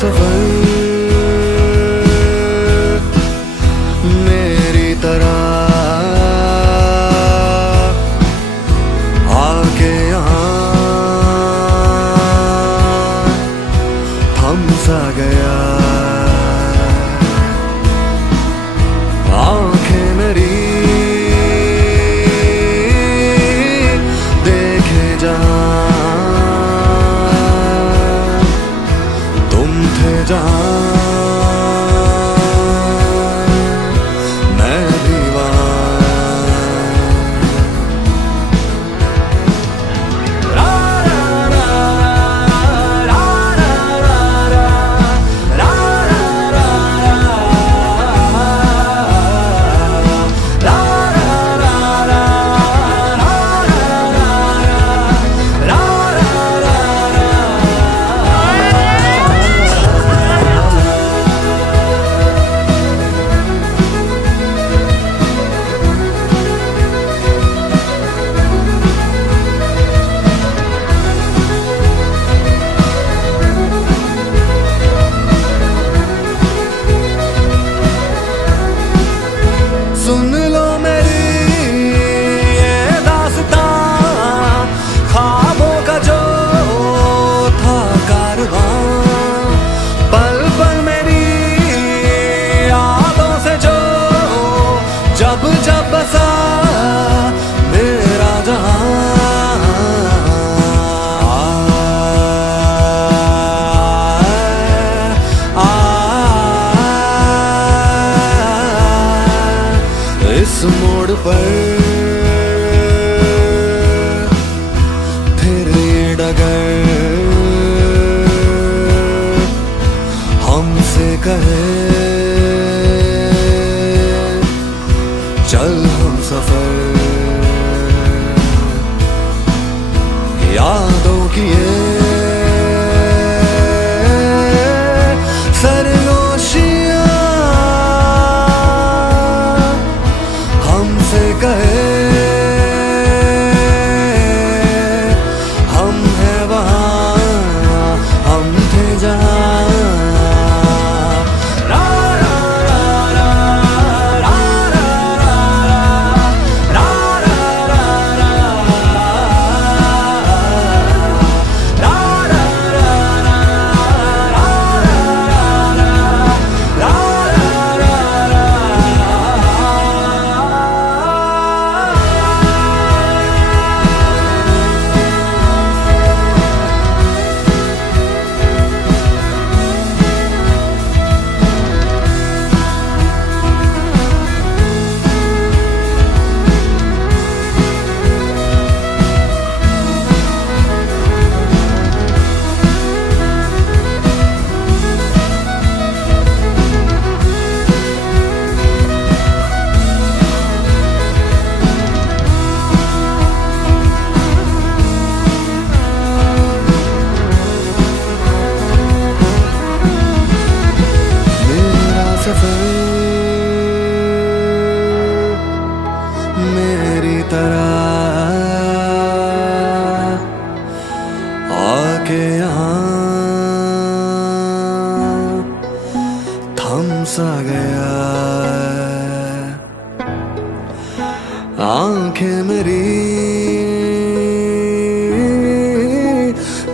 सफर मेरी तरह आके यहाँ थम सा गया। आंखें मेरी देखे जहाँ तुम थे जहाँ मैं भी सुन लो मेरी ये दास्तां ख्वाबों का जो था कारवां, पल पल मेरी यादों से जो जब जब बसा मेरा जहां। इस मोड़ पर फिर ये डगर हमसे कहे चल हम सफर यादों की ये सरगोशियां हमसे कहे हम हैं वहाँ हम थे जहाँ। रा रा रा रा रा रा रा रा रा मेरा सफर मेरी तरह आके यहाँ थम सा गया। आंखें मेरी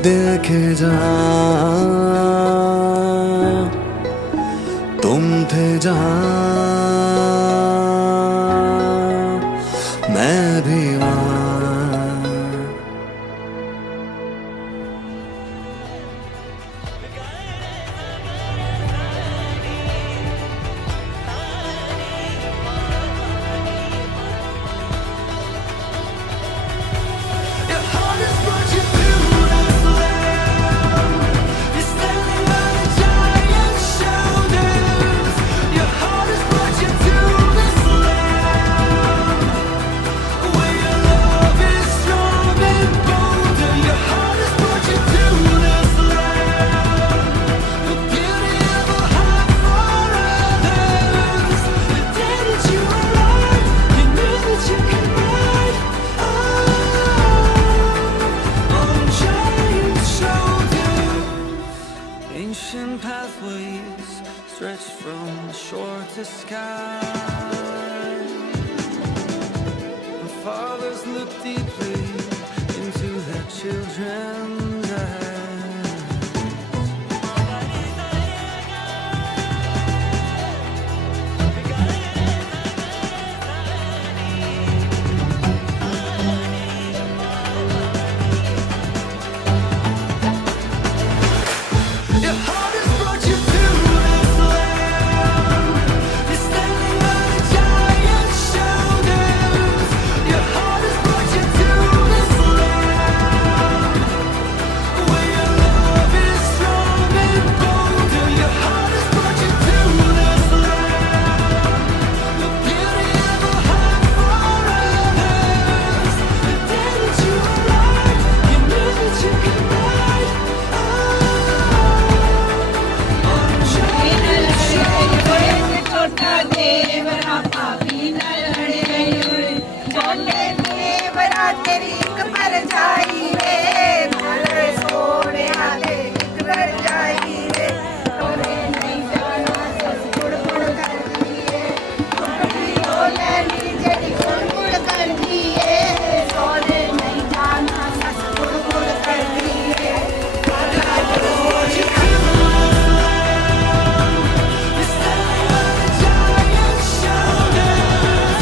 देखे जहाँ तुम थे जहाँ मैं भी वहाँ। Your heart sky. And fathers look deeply into their children's eyes. Your heart has brought you to this land. You're standing on a giant's shoulders. Your heart has brought you to this land, where your love is strong and bolder. Your heart has brought you to this land, the beauty of a heart for others. The day that you arrived, you knew that you could ride. छोटा देवरा पापी न लड़े छोटे देवरा तेरी एक पर जाई रे भले सोने आगे एक पर जाई रे तोरे नहीं जाना सस गुड़ गुड़ कर दिए अपनी ओले नीचे गुड़ गुड़ कर दिए सोने नहीं जाना सस गुड़ गुड़ कर दिए You're standing on a giant's shoulders.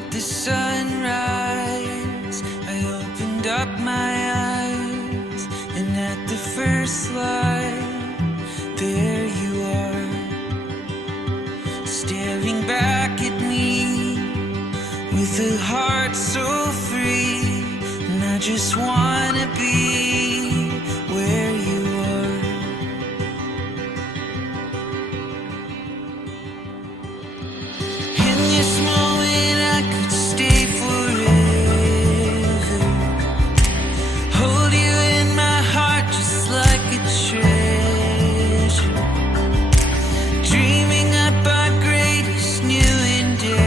at the sunrise, I opened up my eyes, and at the first light, there you are, staring back at me with a heart so free. And I just wanna be where you are. In this moment I could stay forever, hold you in my heart just like a treasure, dreaming up our greatest new endeavor.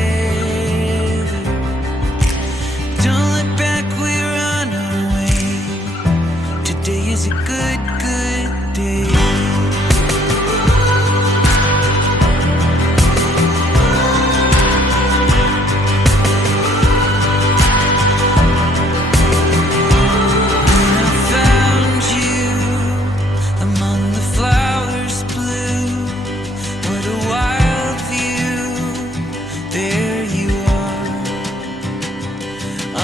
Don't look back, we're on our way. Today is a good, good day. When I found you among the flowers blue, what a wild view. There you are,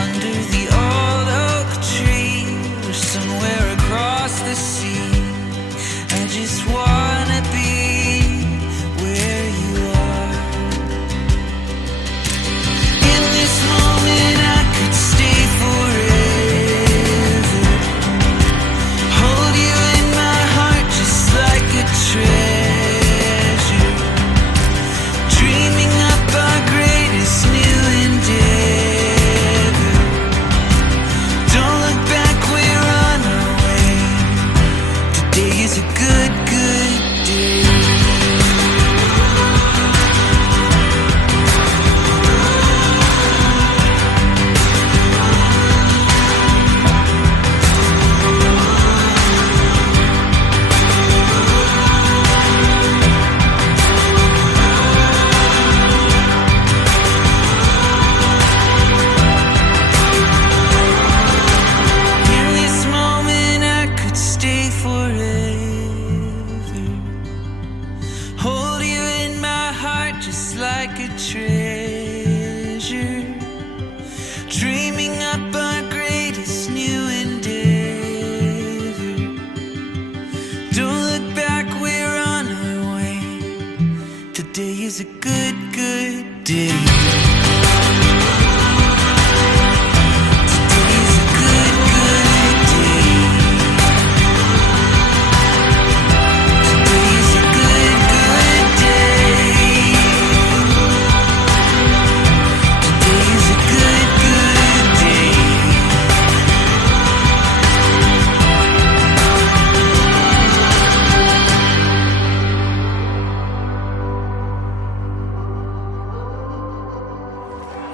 under the old oak tree, or somewhere across the sea. I just wanna be where you are. In this moment I could stay forever, hold you in my heart just like a treasure, dreaming up our greatest new endeavor. Don't look back, we're on our way. Today is a good, good day. In this moment I could stay forever, hold you in my heart just like a treasure, dreaming up our greatest new endeavor. Don't look back, we're on our way. Today is a good, good day. Today is a good, good day. Today is a good, good day. Today is a good, good day.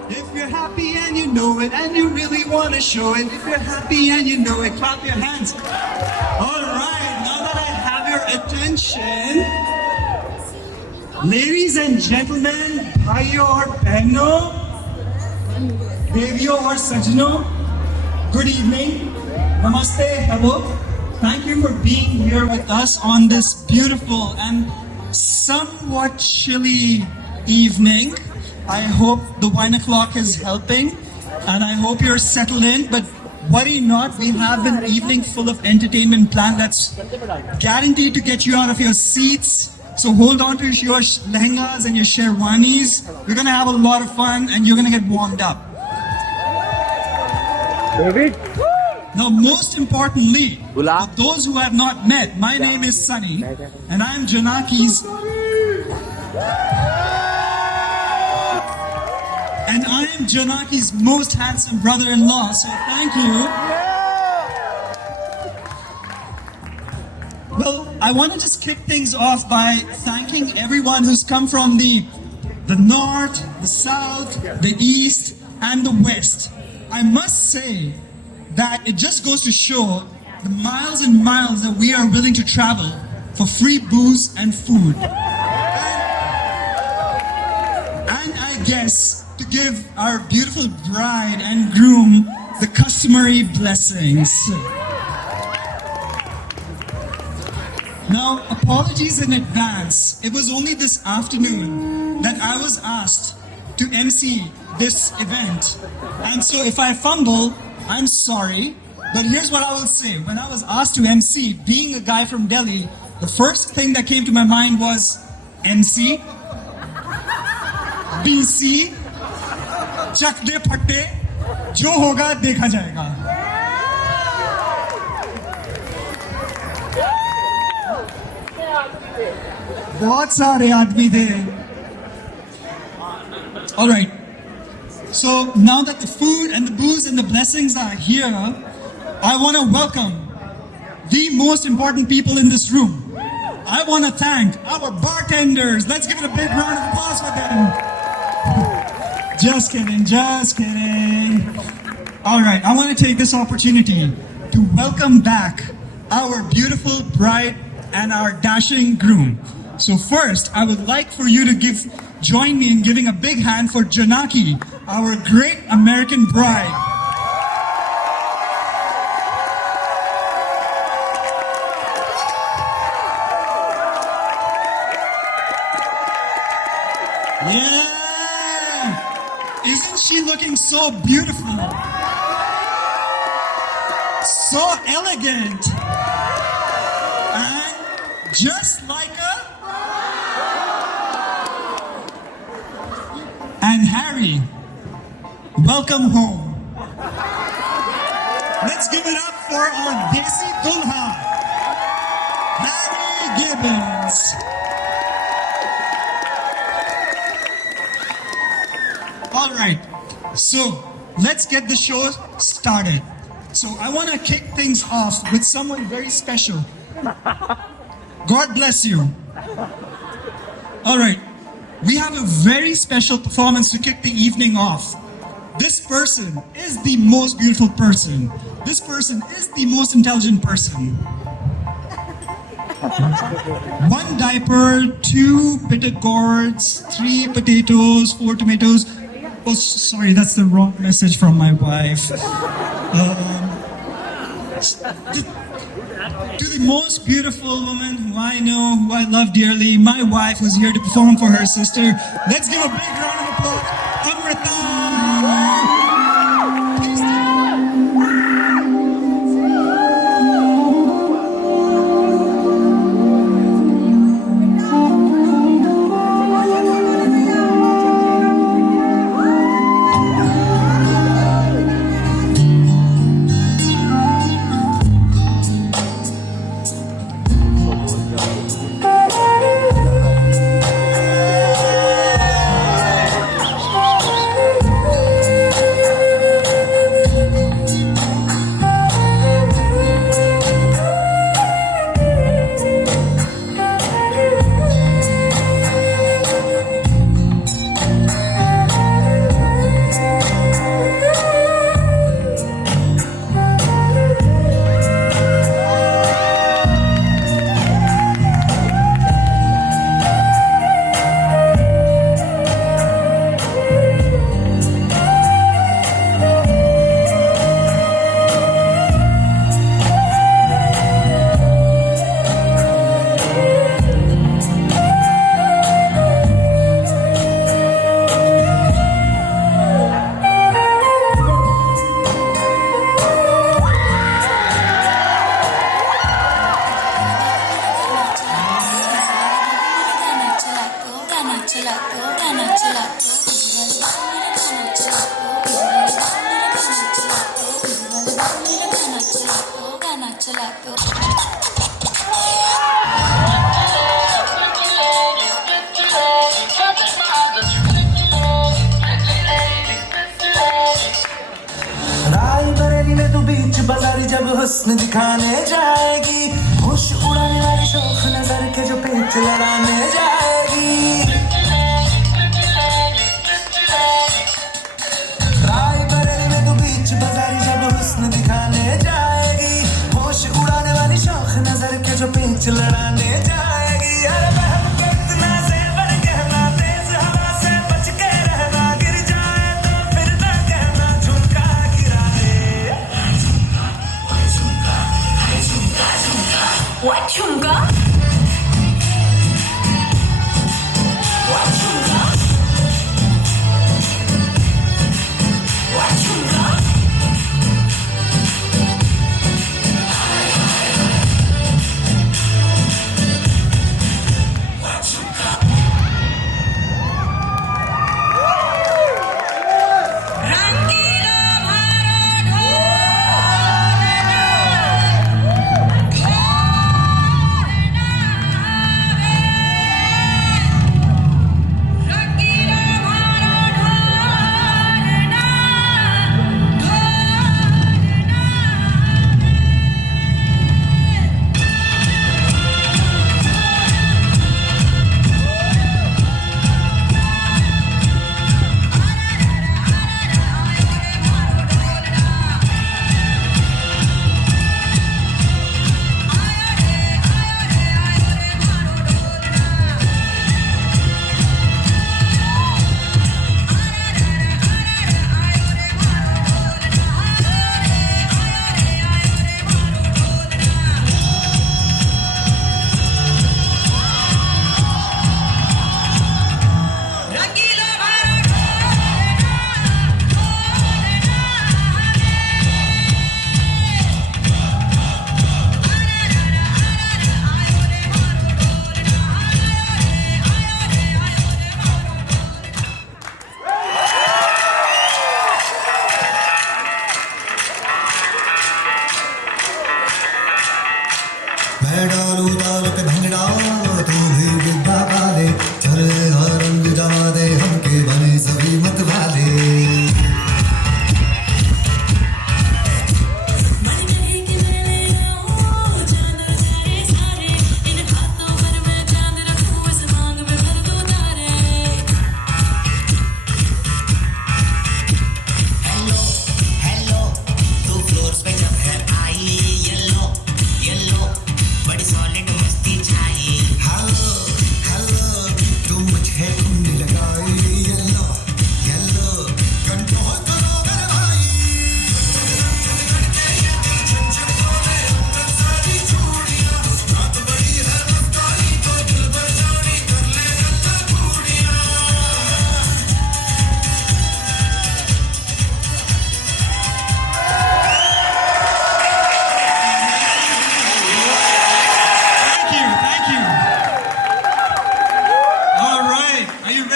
If you're happy and you know it and you really want to show it, if you're happy and you know it, clap your hands. All right, now that I have your attention, ladies and gentlemen, bhaiyo aur behno, deviyo aur sajno, good evening, namaste, hello. Thank you for being here with us on this beautiful and somewhat chilly evening. I hope the wine o'clock is helping, and I hope you're settled in. But worry not, we have an evening full of entertainment planned that's guaranteed to get you out of your seats. So hold on to your lehengas and your sherwanis. We're gonna have a lot of fun, and you're gonna get warmed up. Now, most importantly, for those who have not met, my name is Sunny, and I'm Jonaki's. And I am Jonaki's most handsome brother-in-law, so thank you. Well, I want to just kick things off by thanking everyone who's come from the north, the south, the east, and the west. I must say that it just goes to show the miles and miles that we are willing to travel for free booze and food. And I guess to give our beautiful bride and groom the customary blessings. Now, apologies in advance. It was only this afternoon that I was asked to MC this event. And so if I fumble, I'm sorry. But here's what I will say. When I was asked to MC, being a guy from Delhi, the first thing that came to my mind was MC, BC, चक दे फट्टे, जो होगा देखा जाएगा. बहुत सारे आदमी थे. All right. So now that the food and the booze and the blessings are here, I want to welcome the most important people in this room. I want to thank our bartenders. Let's give it a big round of applause for them. Just kidding, just kidding. All right, I want to take this opportunity to welcome back our beautiful bride and our dashing groom. So first, I would like for you to join me in giving a big hand for Jonaki, our great American bride. Yeah! Isn't she looking so beautiful? So elegant. And just like a... And Harry, welcome home. Let's give it up for our Desi Dulha, Harry Gibbons. All right, so let's get the show started. So I want to kick things off with someone very special. God bless you. All right. We have a very special performance to kick the evening off. This person is the most beautiful person. This person is the most intelligent person. 1 diaper, 2 pitted gourds, 3 potatoes, 4 tomatoes. Oh, sorry, that's the wrong message from my wife. To the most beautiful woman who I know, who I love dearly, my wife who's here to perform for her sister. Let's give a big round of applause, Amrita! Please जब हुस्न दिखाने जाएगी, होश उड़ाने वाली शौक नजर के जो पेच लड़ाने जाएगी। रायबरेली में तू बीच बाजारी जब हुस्न दिखाने जाएगी, होश उड़ाने वाली शौक नजर के जो पेच लड़ाने जाएगी। अरे बहम के इतना ज़ेवर कहना, तेज हवा से बच के रहना, गिर जाए तो फिर ना कहना झुमका गिरा दे। What झुमका? What झुमका?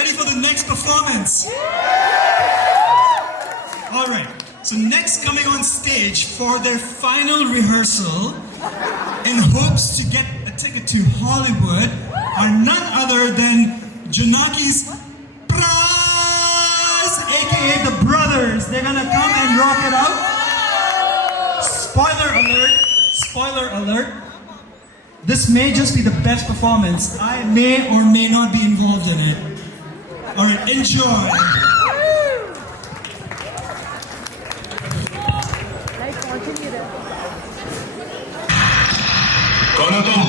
ready for the next performance? Alright, so next coming on stage for their final rehearsal in hopes to get a ticket to Hollywood are none other than Jonaki's Pras, aka the Brothers. They're gonna come and rock it out. Spoiler alert. This may just be the best performance. I may or may not be involved in it. Alright, enjoy. कौन हो तुम?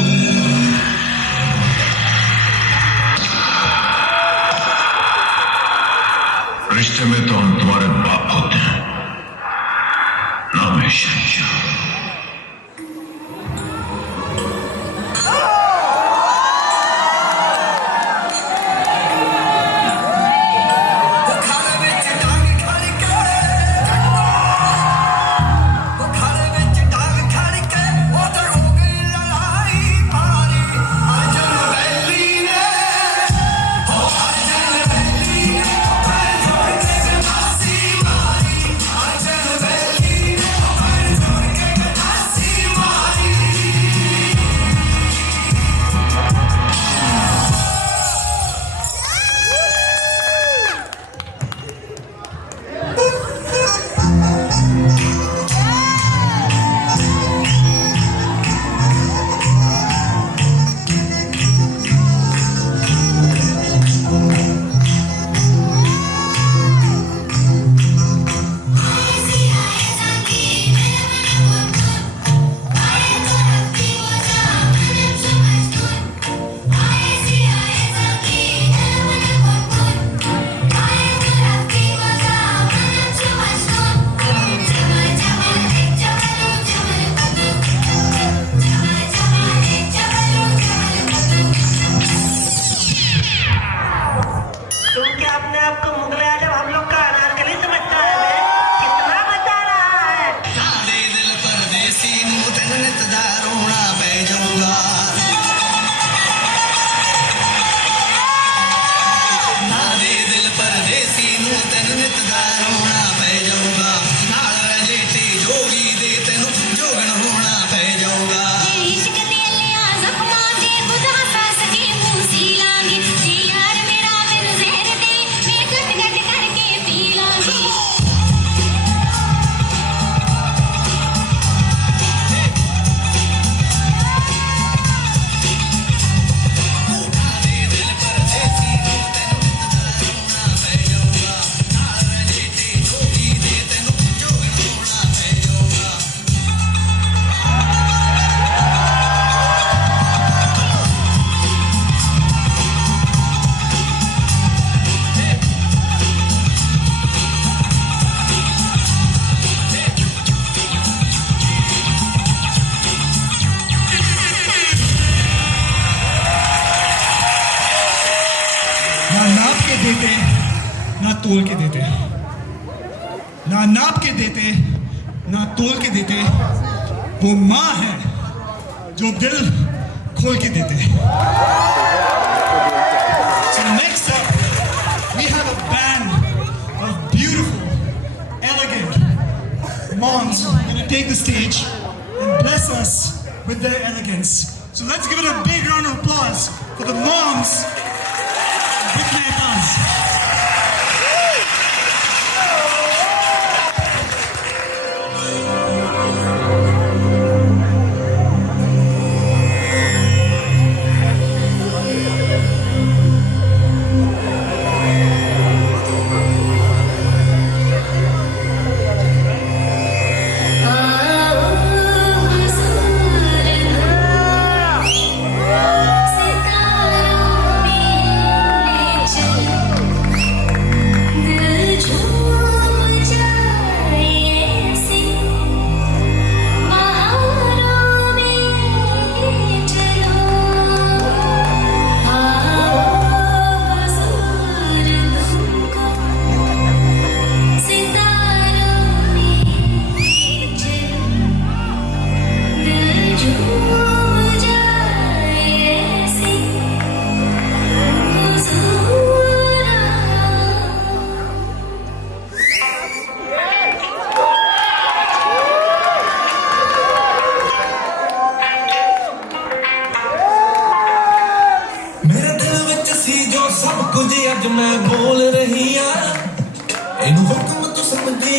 रिश्ते में तो हम तुम्हारे बाप होते हैं, नाम है शहंशाह। तोल के देते, ना नाप के देते, ना तोल के देते, वो माँ है जो दिल खोल के देते। So next up, we have a band of beautiful, elegant moms who are going to take the stage and bless us with their elegance. So let's give it a big round of applause for the moms with Mehtas. सितारों में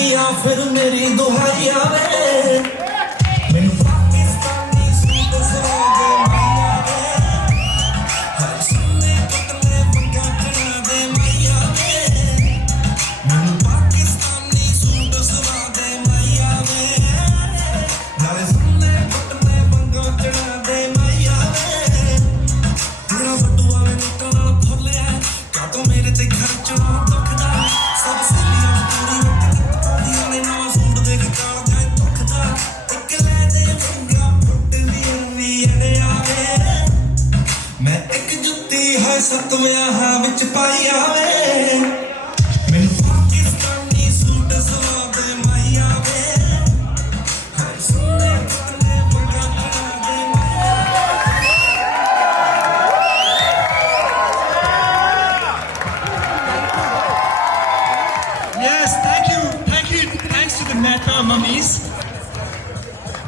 या फिर मेरी दुहाई आवे मैनू Pakistani suit सवा दे मैया वे हर सुने पतले पंगा चढ़ा दे मैया वे मैनू पाकिस्तानी सूट सवा दे मैया वे हर सुने पतले पंगा चढ़ा दे मैया वे तेरा बटुआ वे निकल फुलिया क्या तो मेरे ते खर्चना दुखदा सब सहेलियां पूरी ਦੀਆਂ ਨੇ ਨਵਾਂ ਸੂਟ ਦੇਖ ਕਾਲ ਜਾਏ ਦੁਖਦਾ ਇੱਕ ਲੈ ਦੇ ਮੰਗਾ ਫੁੱਟ ਵੀ ਅੜਿਆ ਵੇ ਮੈਂ ਇੱਕ ਜੁੱਤੀ ਹੈ ਸਤਵਿਆਂ ਹਾਂ ਵਿੱਚ ਪਾਈ ਆਵੇ ਮੈਨੂੰ ਪਾਕਿਸਤਾਨੀ ਸੂਟ ਸਵਾ ਦੇ ਮਾਈਆ ਵੇ ਹਰ ਸੋਹਣੇ ਪਤਲੇ ਪੰਗਾ ਚੜਾ ਦੇ ਮਾਈਆ Yes, thank you. Thanks to the Mehta mummies.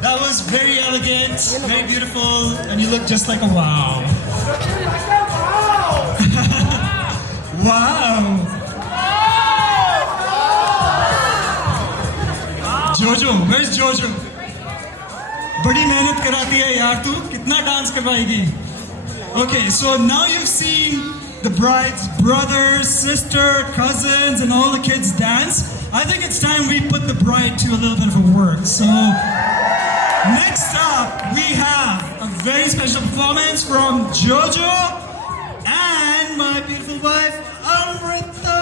That was very elegant, very beautiful, and you look just like a wow. Wow. Jojo, where's Jojo? बड़ी मेहनत कराती है यार तू, कितना डांस करवाएगी? Okay, so now you've seen the bride's brothers, sister, cousins, and all the kids dance. I think it's time we put the bride to a little bit of a work. So next up, we have a very special performance from Jojo and my beautiful wife, Amrita.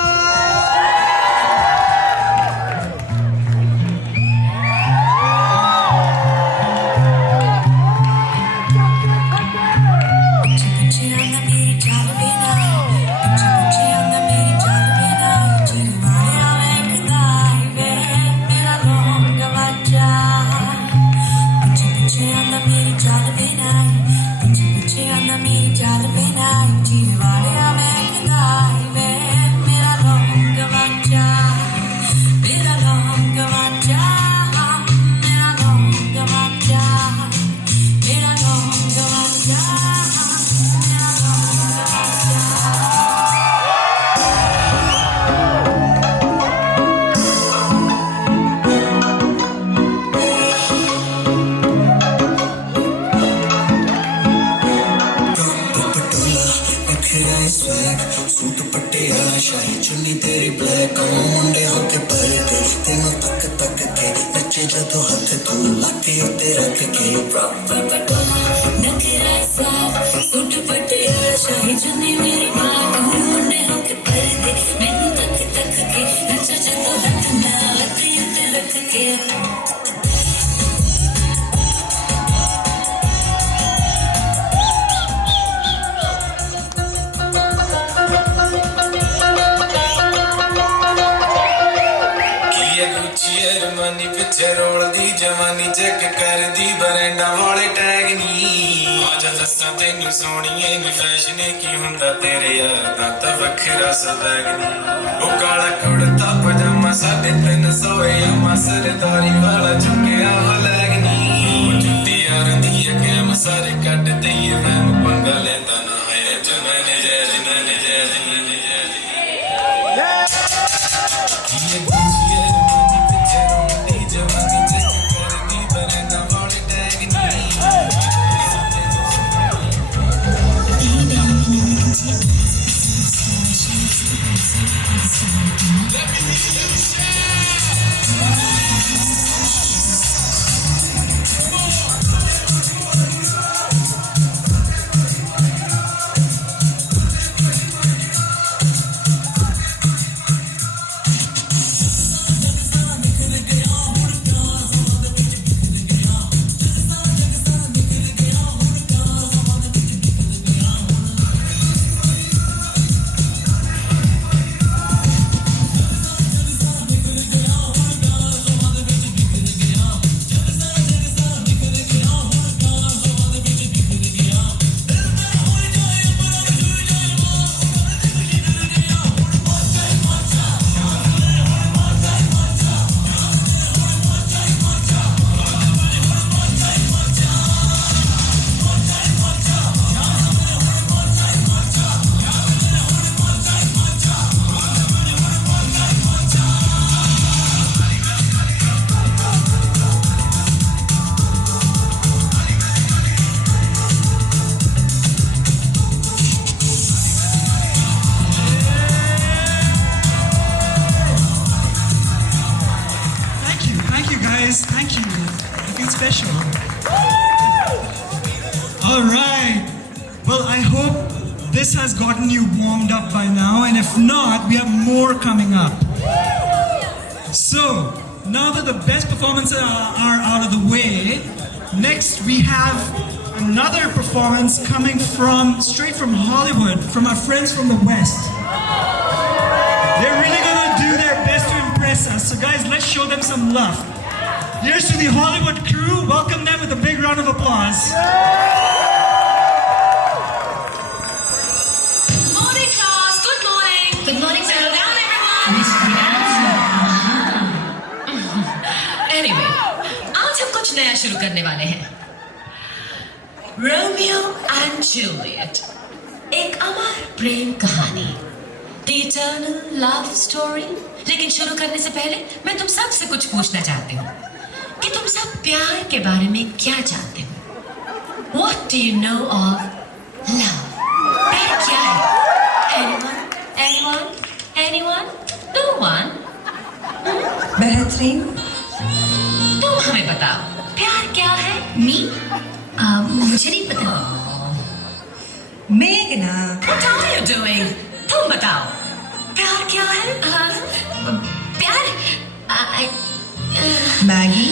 Suit Patiala शाही चुन्नी तेरी black मुंडे होके परदे तेनू तक तक के नचे जदों हथ तू लाके उत्ते रख के प्रॉपर पटोला नखरा साफ सूट पटियाला शाही चुन्नी मेरी ब्लैक मुंडे होके परदे मैनू तक तक के नचे जदों हथ ना लाके उत्ते रख के जर्मनी पिछे रोल दी जवानी चेक कर दी बरेंडा वाले टैग नी आजा दस्सा तेनू सोनिए नी फैशन की हुंदा तेरे यार दा तां वखरा स्वैग नी ओ काला कुड़ता पजामा 350 या सरदारी वाला चुकिया फ्लैग नी जुत्ती यार दी के मसारे कट दे मैं पंगा लेंदा ना है जमाने जैज ना जैज ये special. All right. Well, I hope this has gotten you warmed up by now, and if not, we have more coming up. So, now that the best performances are out of the way, next we have another performance coming straight from Hollywood, from our friends from the West. They're really gonna do their best to impress us. So guys, let's show them some love. Here's to the Hollywood crew. Welcome them with a big round of applause. Morning class, good morning. Good morning, settle down everyone. Anyway, आज हम कुछ नया शुरू करने वाले हैं. Romeo and Juliet, एक अमर प्रेम कहानी, The Eternal Love Story. लेकिन शुरू करने से पहले मैं तुम सब से कुछ पूछना चाहती हूँ कि तुम सब प्यार के बारे में क्या जानते हो? What do you know of love? प्यार क्या है? Anyone? Anyone? No one? बेहतरीन. तुम हमें बताओ, प्यार क्या है? मुझे नहीं पता. मेघना. What are you doing? तुम बताओ, प्यार क्या है? प्यार? Maggi.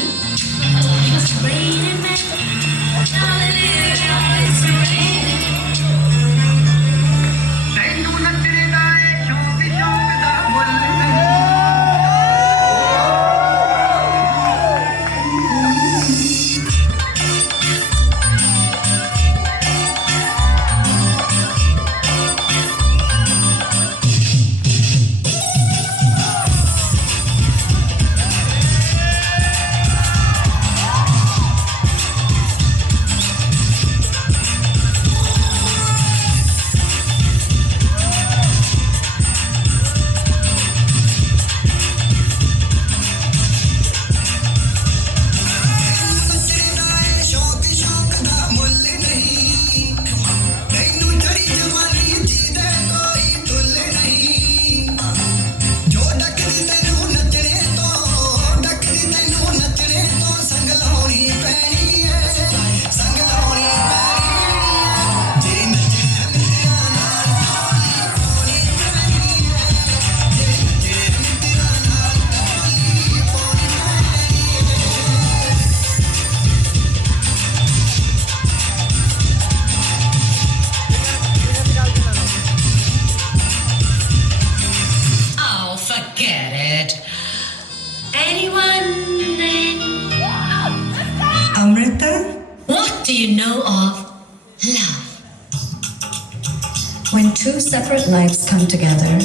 When two separate lives come together,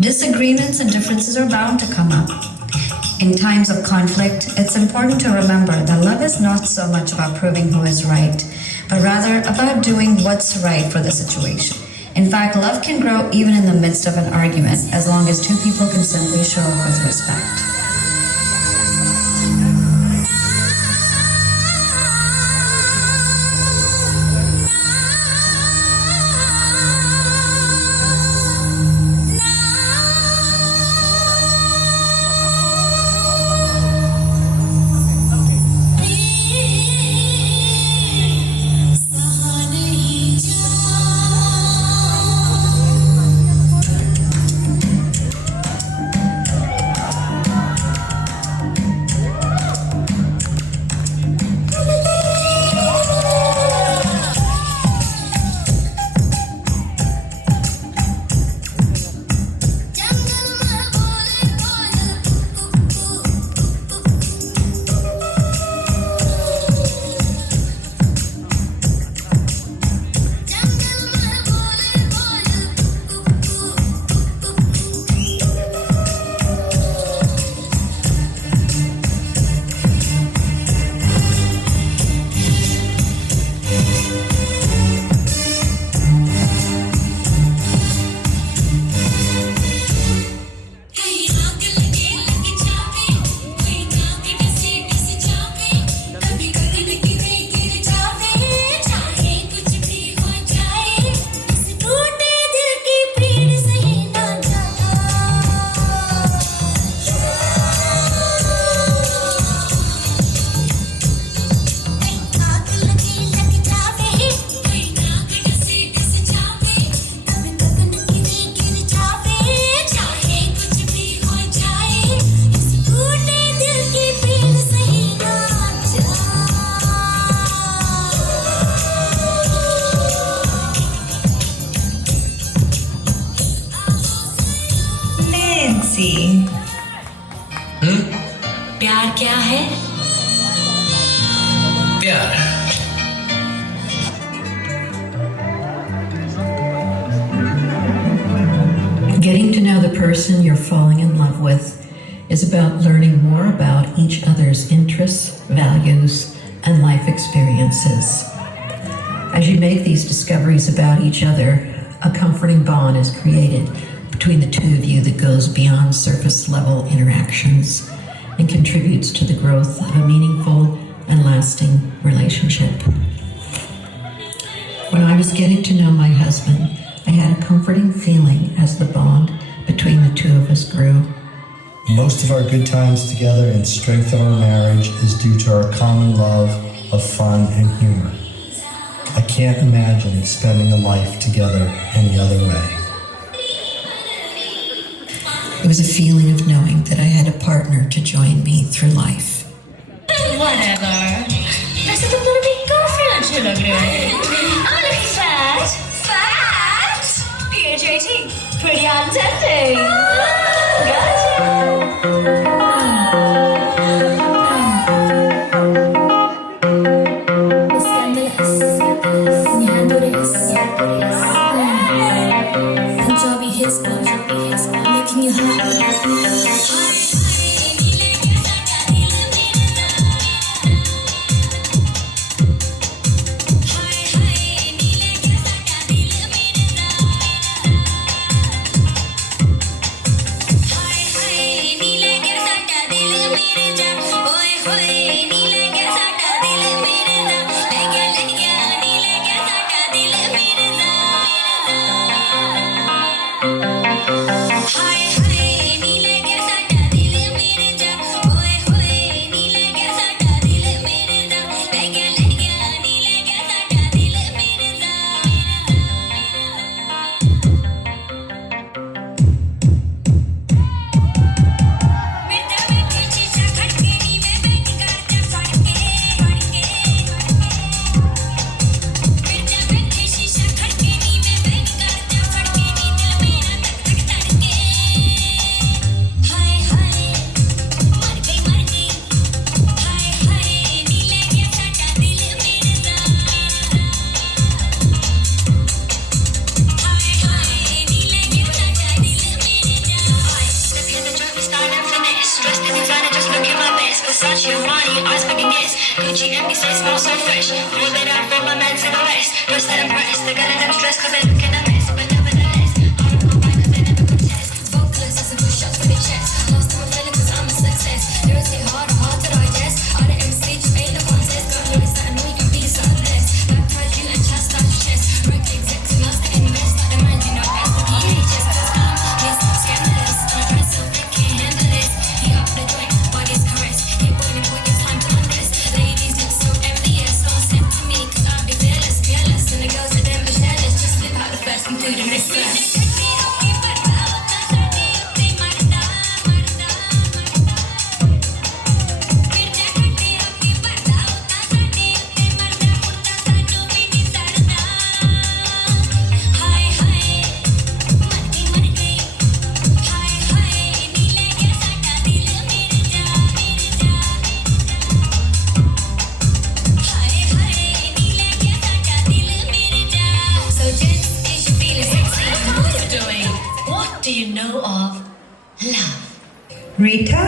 disagreements and differences are bound to come up. In times of conflict, it's important to remember that love is not so much about proving who is right, but rather about doing what's right for the situation. In fact, love can grow even in the midst of an argument, as long as two people can simply show up with respect. see. प्यार क्या है? प्यार Getting to know the person you're falling in love with is about learning more about each other's interests, values, and life experiences. As you make these discoveries about each other, a comforting bond is created between the two of you that goes beyond surface level interactions and contributes to the growth of a meaningful and lasting relationship. When I was getting to know my husband, I had a comforting feeling as the bond between the two of us grew. Most of our good times together and strength of our marriage is due to our common love of fun and humor. I can't imagine spending a life together any other way. It was a feeling of knowing that I had a partner to join me through life. Whatever. वैसे तुम दोनों भी काफी अच्छे लग रहे हो. I'm looking fat. Fat? PHAT. Pretty untending. Punjabi hits, making you hot. Rita?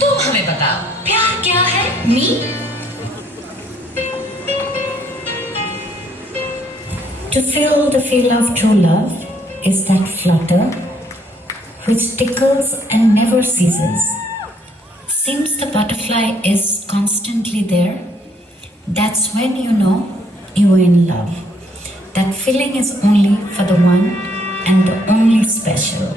तुम हमें बताओ प्यार क्या है? Me? To feel the feel of true love is that flutter which tickles and never ceases. Seems the butterfly is constantly there. That's when you know you are in love. That feeling is only for the one and the only special.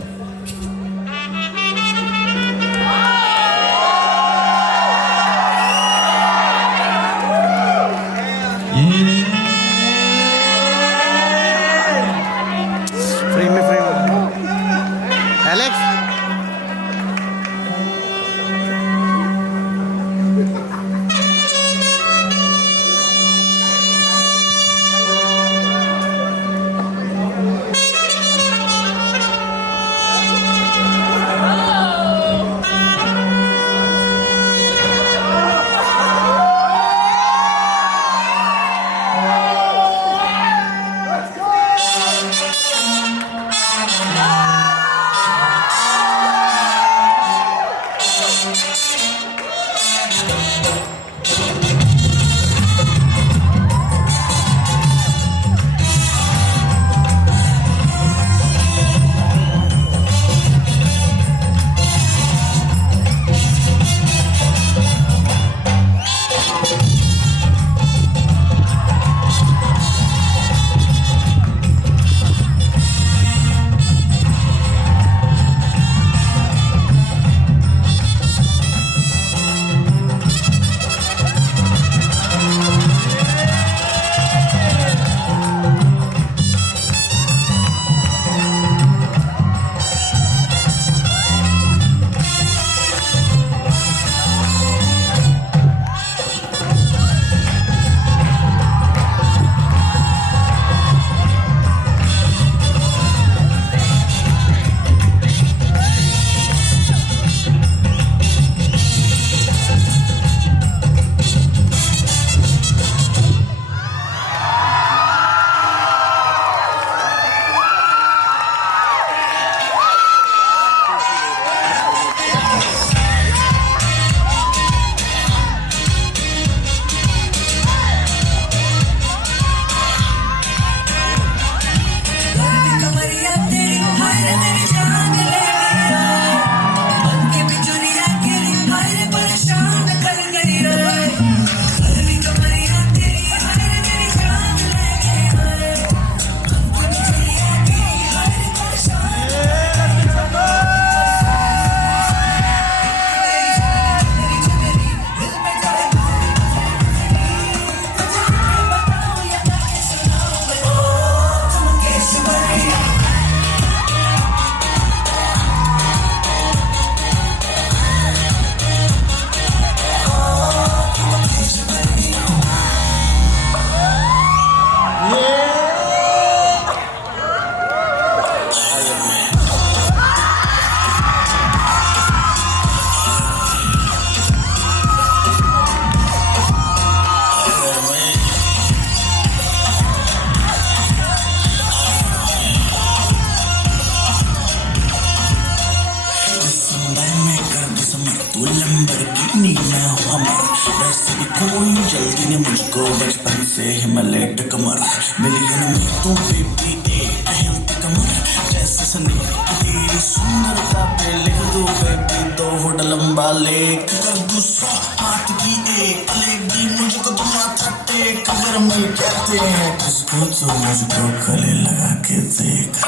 तू Lamborghini मैं हूँ अमर वैसे भी कोई जल्दी ने मुझको बचपन से हिमालय कमर मिली है ना मैं तो बेबी हेल्थ कमर जैसे सनी तेरी सुंदरता पे लिख दो बेबी 2 फुट लंबा लेक कर दो 100 हाथ की एक लेगी मुझको तो माथा टेक अगर मैं कहते हैं किसको तो मुझको गले लगा के देख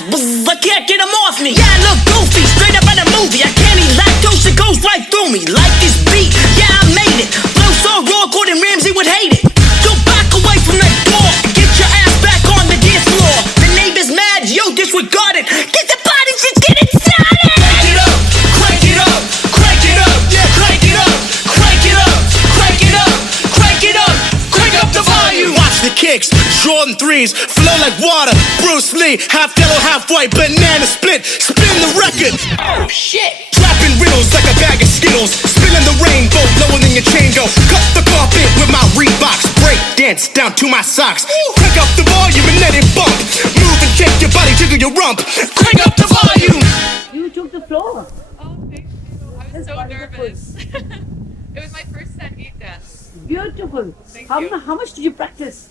eyes, buzz, I can't get them off me. Yeah, I look goofy, straight up out a movie. I can't eat lactose, it goes right through me. Like this beat, yeah, I made it. Flow so raw, Gordon Ramsay would hate it. So back away from that door, get your ass back on the dance floor. The neighbor's mad, yo, disregard it. Get the body, just get it started. Crank it up, crank it up, crank it up, yeah, crank it up, crank it up, crank it up, crank it up, crank up the volume. Watch the kicks, Jordan 3s, flow like water. Bruce Lee, half yellow, half white, banana split, spin the record. Oh shit. Dropping riddles like a bag of Skittles, spinning the rainbow, lower than your chain go. Cut the carpet with my Reeboks, break dance down to my socks. Crank up the volume and let it bump. Move and shake your body, jiggle your rump. Crank up the volume. You took the floor. Oh, thank you. I was so nervous. It was my first Sangeet dance. Beautiful. Thank How, you. how much did you practice?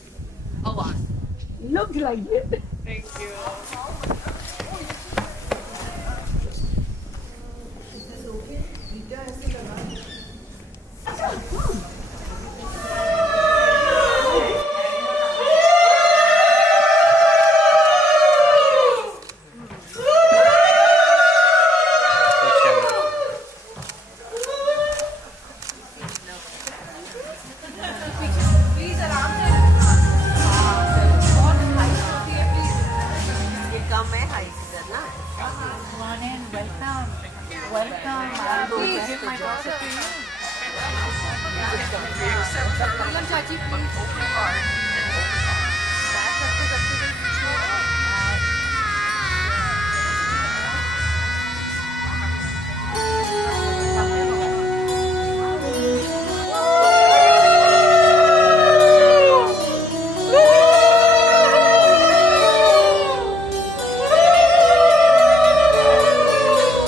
A lot. Looked like it. Thank you.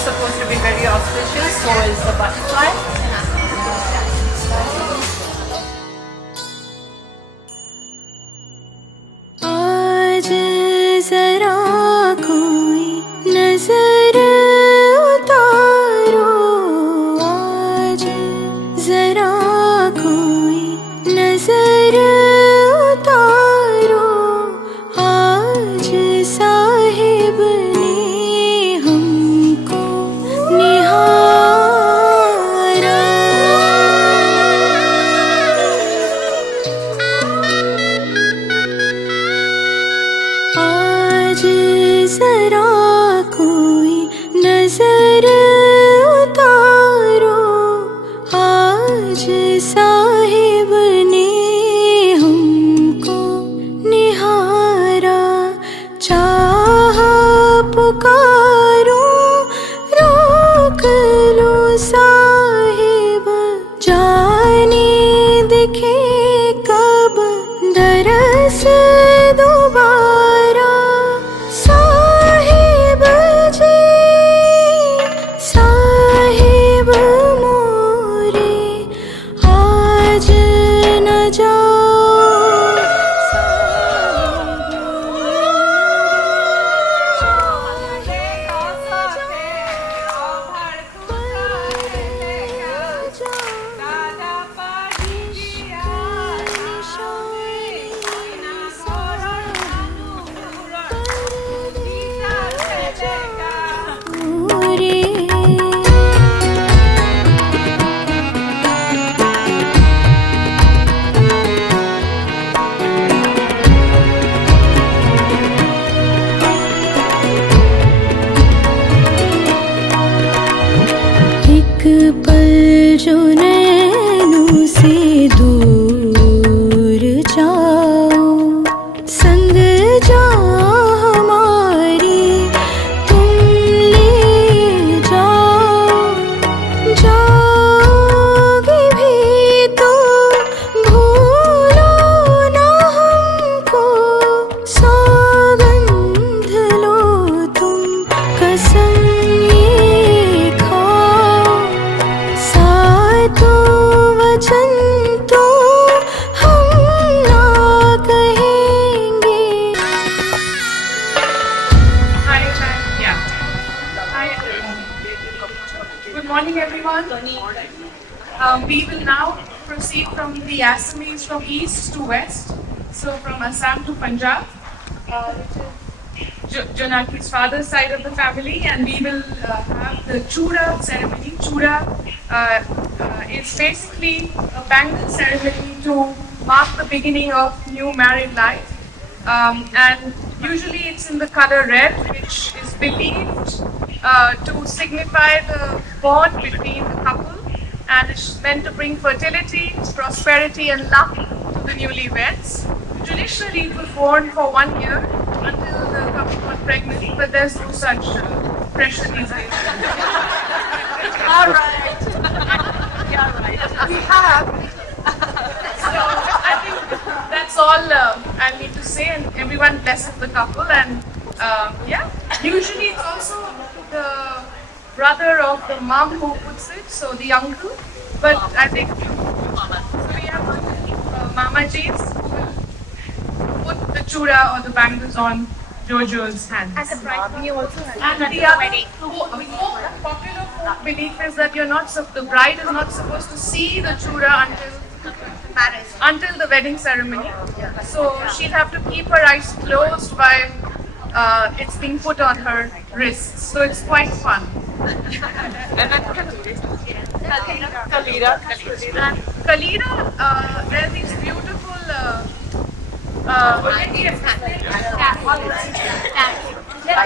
Supposed to be very auspicious, so is the butterfly. आज जरा कोई नजर उतारो, आज जरा कोई नजर उतारो, आज साहिब ने हमको निहारा। आज जरा कोई नजर उतारो, आज साहिब ने हमको निहारा। चाहा पुकारो, रोक लो साहिब, जाने दिखे कब दरस दोबारा। साहिब जी, साहिब मोरे, आज न जाओ। एक पल जो नैनों से दूर जाओ, संग जाओ हमारे, तुम ले जाओ। जाओगे भी तो भूलो ना हमको, सौगंध लो तुम, कसम ये खाओ। सातों वचन तो हम ना कहेंगे। Hi, yeah. Hi. Good morning, everyone. We will now proceed from the Assamese from east to west. So from Assam to Punjab, which is Jonaki's father's side of the family, and we will have the Chura ceremony. Chura is basically a bangle ceremony to mark the beginning of new married life. And usually it's in the color red, which is believed to signify the bond between the couple, and it's meant to bring fertility, prosperity, and luck to the newlyweds. Traditionally, it was worn for 1 year until the couple got pregnant, but there's no such pressure these days. All right. Yeah, right. We have. So I think that's all I need to say, and everyone blesses the couple. And yeah, usually it's also the brother of the mom who puts it, so the uncle. But I think so we have Mamajis who will put the chura or the bangles on Jojo's hands. And the bride, we also have. And the other popular folk belief is that the bride is not supposed to see the chura until the wedding ceremony. So she'll have to keep her eyes closed while it's being put on her wrists. So it's quite fun. And Kalira, there are these beautiful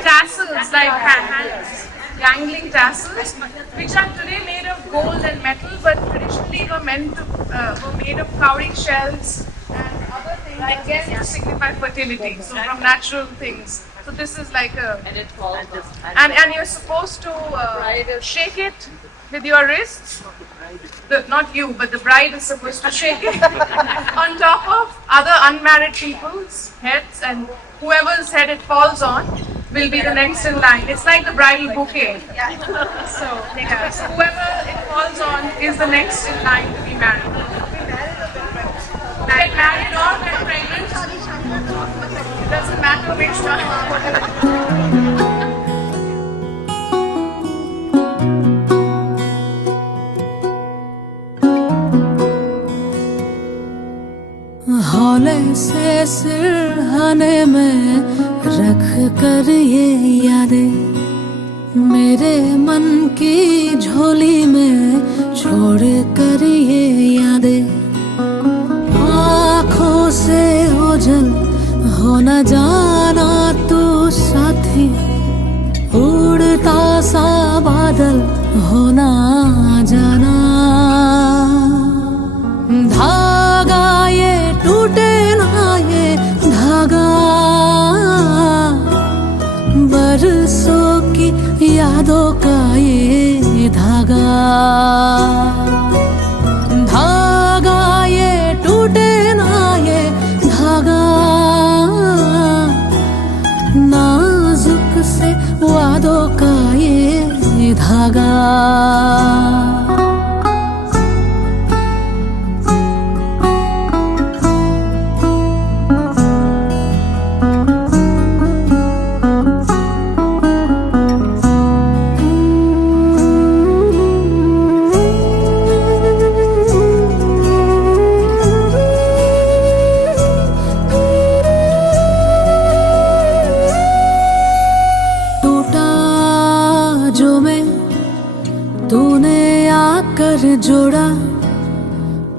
tassels, like hands, dangling tassels, which are today made of gold and metal, but traditionally were made of cowrie shells and other things, again to signify fertility. So from natural things. So this is like a, and you're supposed to shake it with your wrists. Not you, but the bride is supposed to shake it on top of other unmarried people's heads, and whoever's head it falls on will be the next in line. It's like the bridal bouquet. So whoever it falls on is the next in line to be married. Get married or get pregnant. It doesn't matter which one. हौले से सिरहाने में रख कर ये यादें मेरे मन की झोली में छोड़ कर ये यादें आँखों से ओझल हो न जाना तू साथी उड़ता सा बादल हो ना जाना धागा ये टूटे ना ये धागा बरसों की यादों का ये धागा धागा ये टूटे ना ये धागा नाजुक से वादों का ये धागा जोड़ा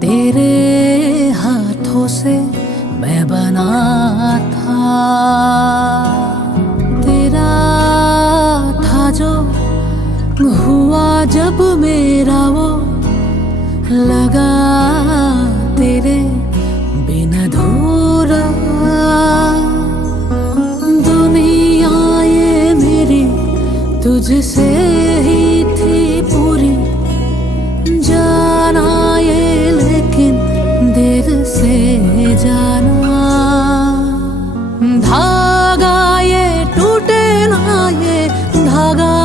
तेरे हाथों से मैं बना था तेरा था जो हुआ जब मेरा वो लगा तेरे बिन अधूरा दुनिया ये मेरी तुझसे ही थी पूरी जाना ये लेकिन देर से जाना धागा ये टूटे ना ये धागा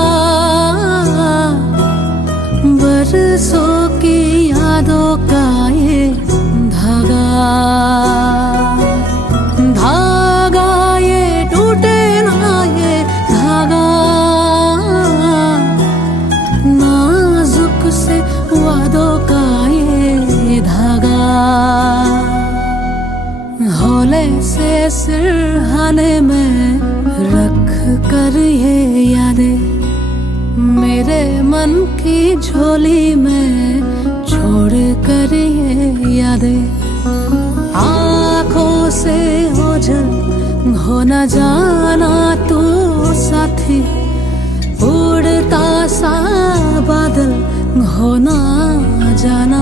बरसों की यादों का ये धागा धागा ये टूटे ना ये धागा मेरे मन की झोली में छोड़ कर ये यादें, आँखों से ओझल हो न जाना तू साथी, उड़ता सा बादल हो न जाना।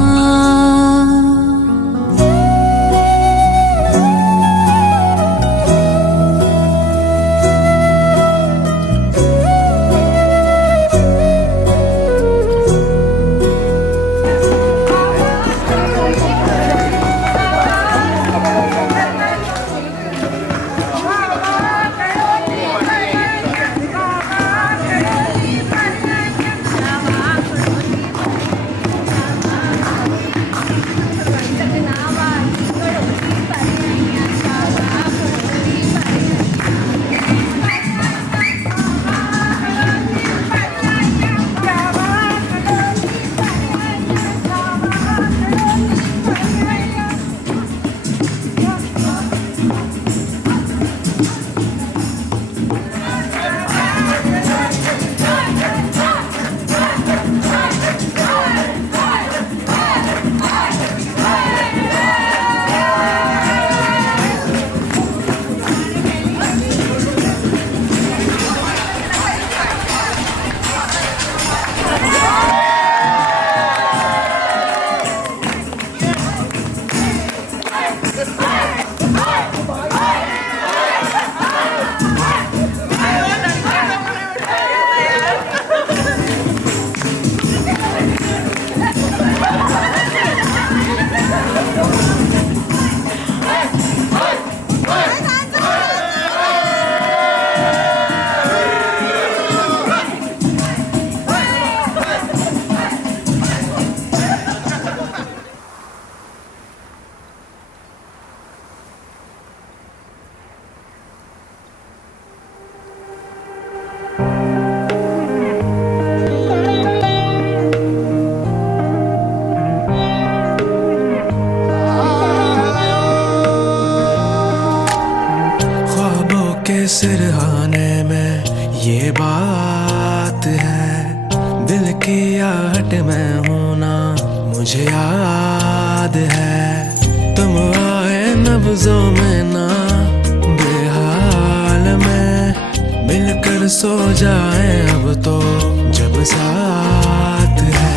सिरहाने में ये बात है, दिल की आहट में हूं ना मुझे याद है, तुम आए नब्जों में ना बेहाल में, मिलकर सो जाए अब तो जब साथ है।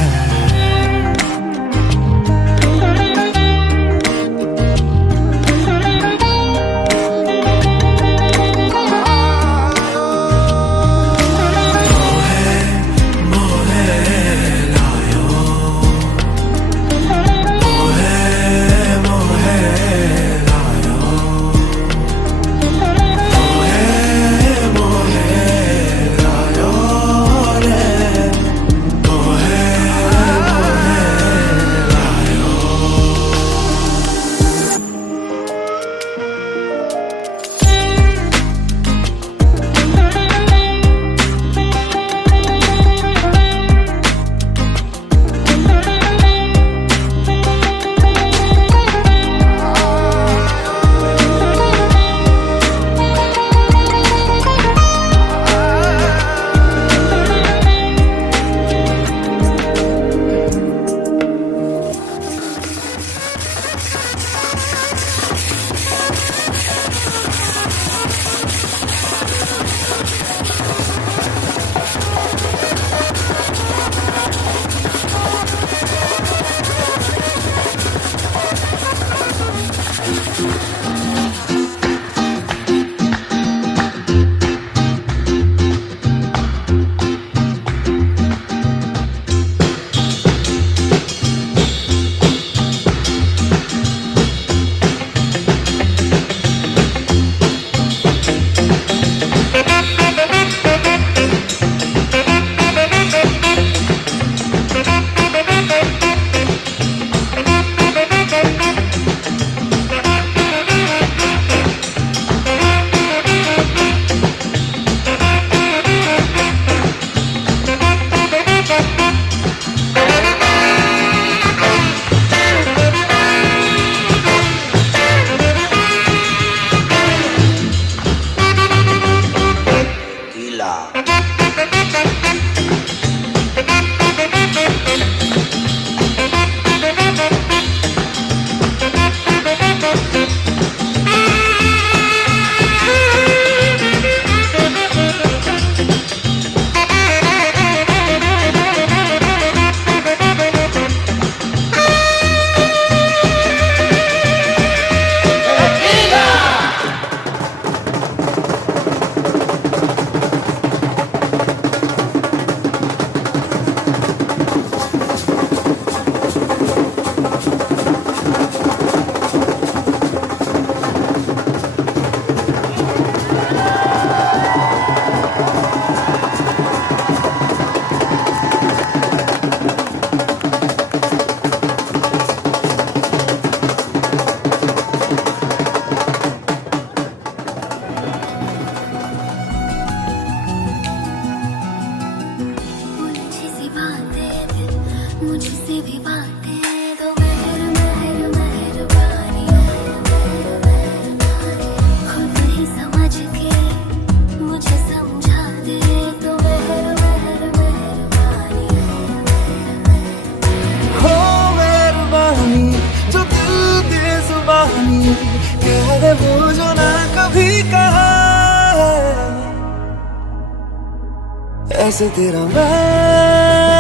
ऐसे तेरा मैं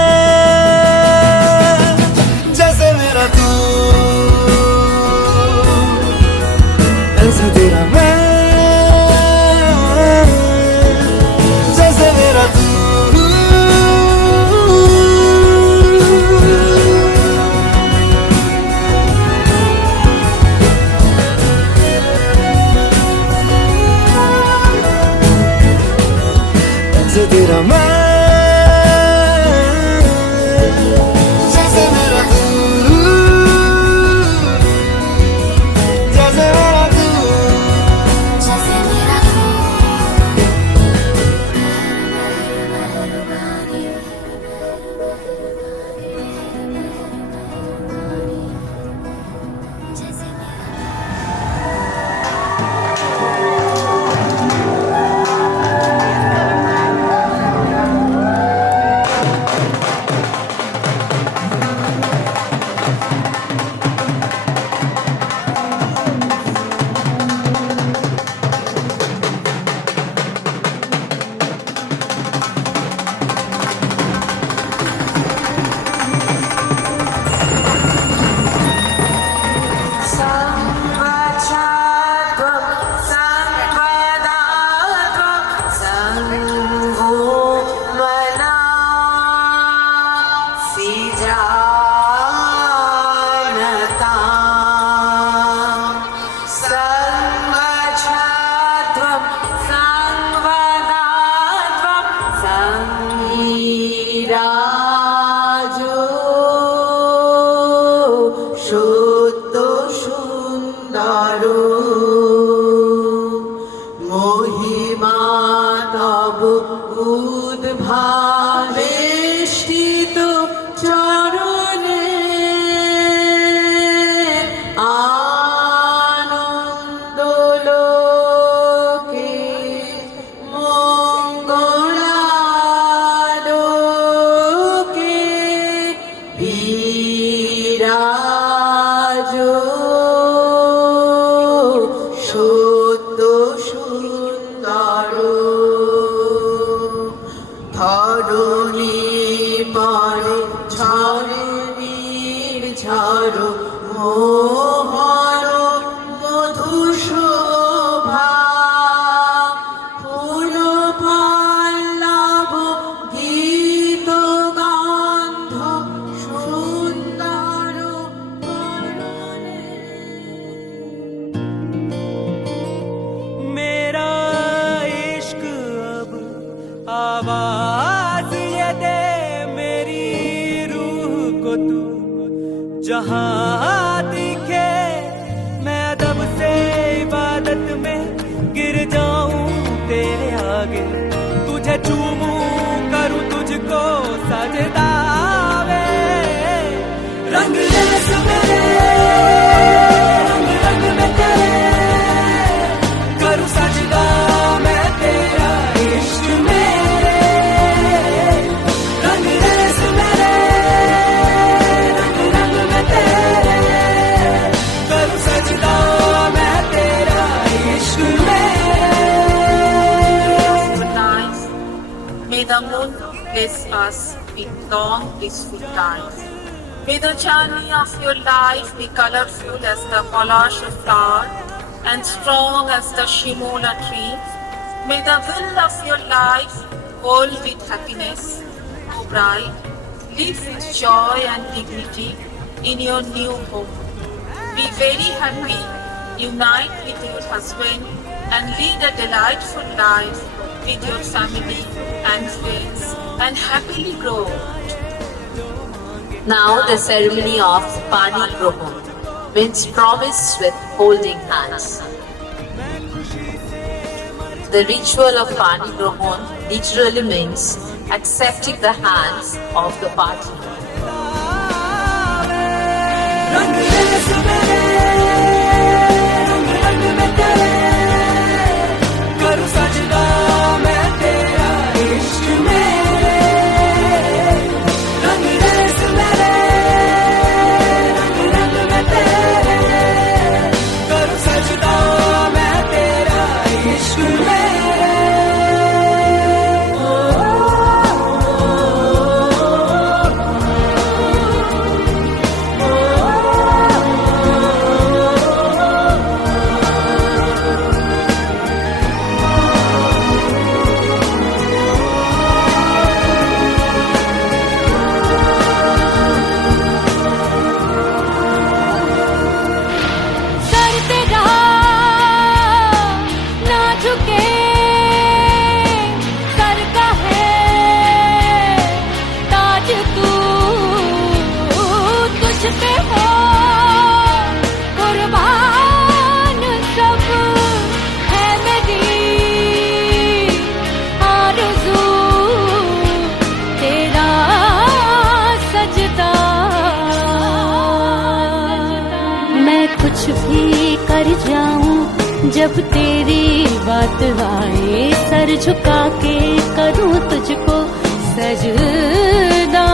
जैसे मेरा तू ऐसे तेरा मैं जैसे मेरा तू ऐसे तेरा मैं जैसे मेरा तू जैसे मेरा तू जैसे मेरा जहाँ दिखे मैं अदब से इबादत में गिर जाऊं तेरे आगे तुझे चूमूं करूं तुझको सजदा वे रंग रस मेरे रंग रंग में तेरे करूं सजदा मैं तेरा इश्क मेरे रंग रस मेरे May the moon bless us with long blissful times. May the journey of your life be colorful as the foliage of flower and strong as the shimola tree. May the will of your life hold with happiness, O bride. Live with joy and dignity in your new home. Be very happy, unite with your husband and lead a delightful life with your family and friends and happily grow old. Now the ceremony of Pani Grohon means promise with holding hands. The ritual of Pani Grohon literally means accepting the hands of the party. जब तेरी बात आए sir झुका के करूं तुझको सजदा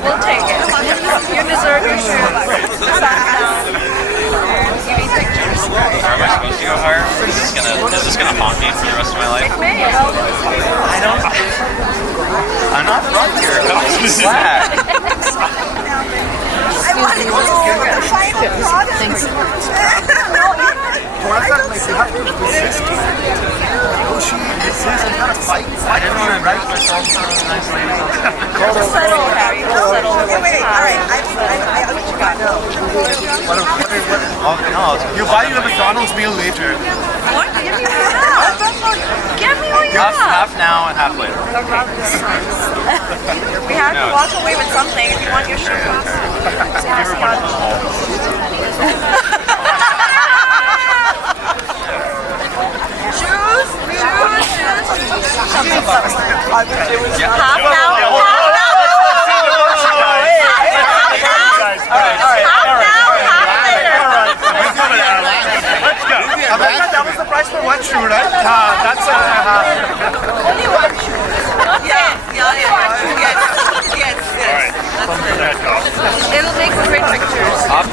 We'll take it. You deserve your shoe. You need pictures. Am I supposed to go higher? Is this gonna haunt me for the rest of my life? It may. I'm not from here. Come to the flag. Thanks. I didn't want to embarrass myself in front of nice ladies. Just settle, Harry. Just settle. Wait. All right. I what you got. You buy you a McDonald's meal later. What? Give me what you have. Give me what you have. Half now and half later. Okay. We have to walk away with something if you want your shoes. Half now. That was the price for one shoe, right? That's Only one shoe. Yeah. Yes. It'll make great pictures. Up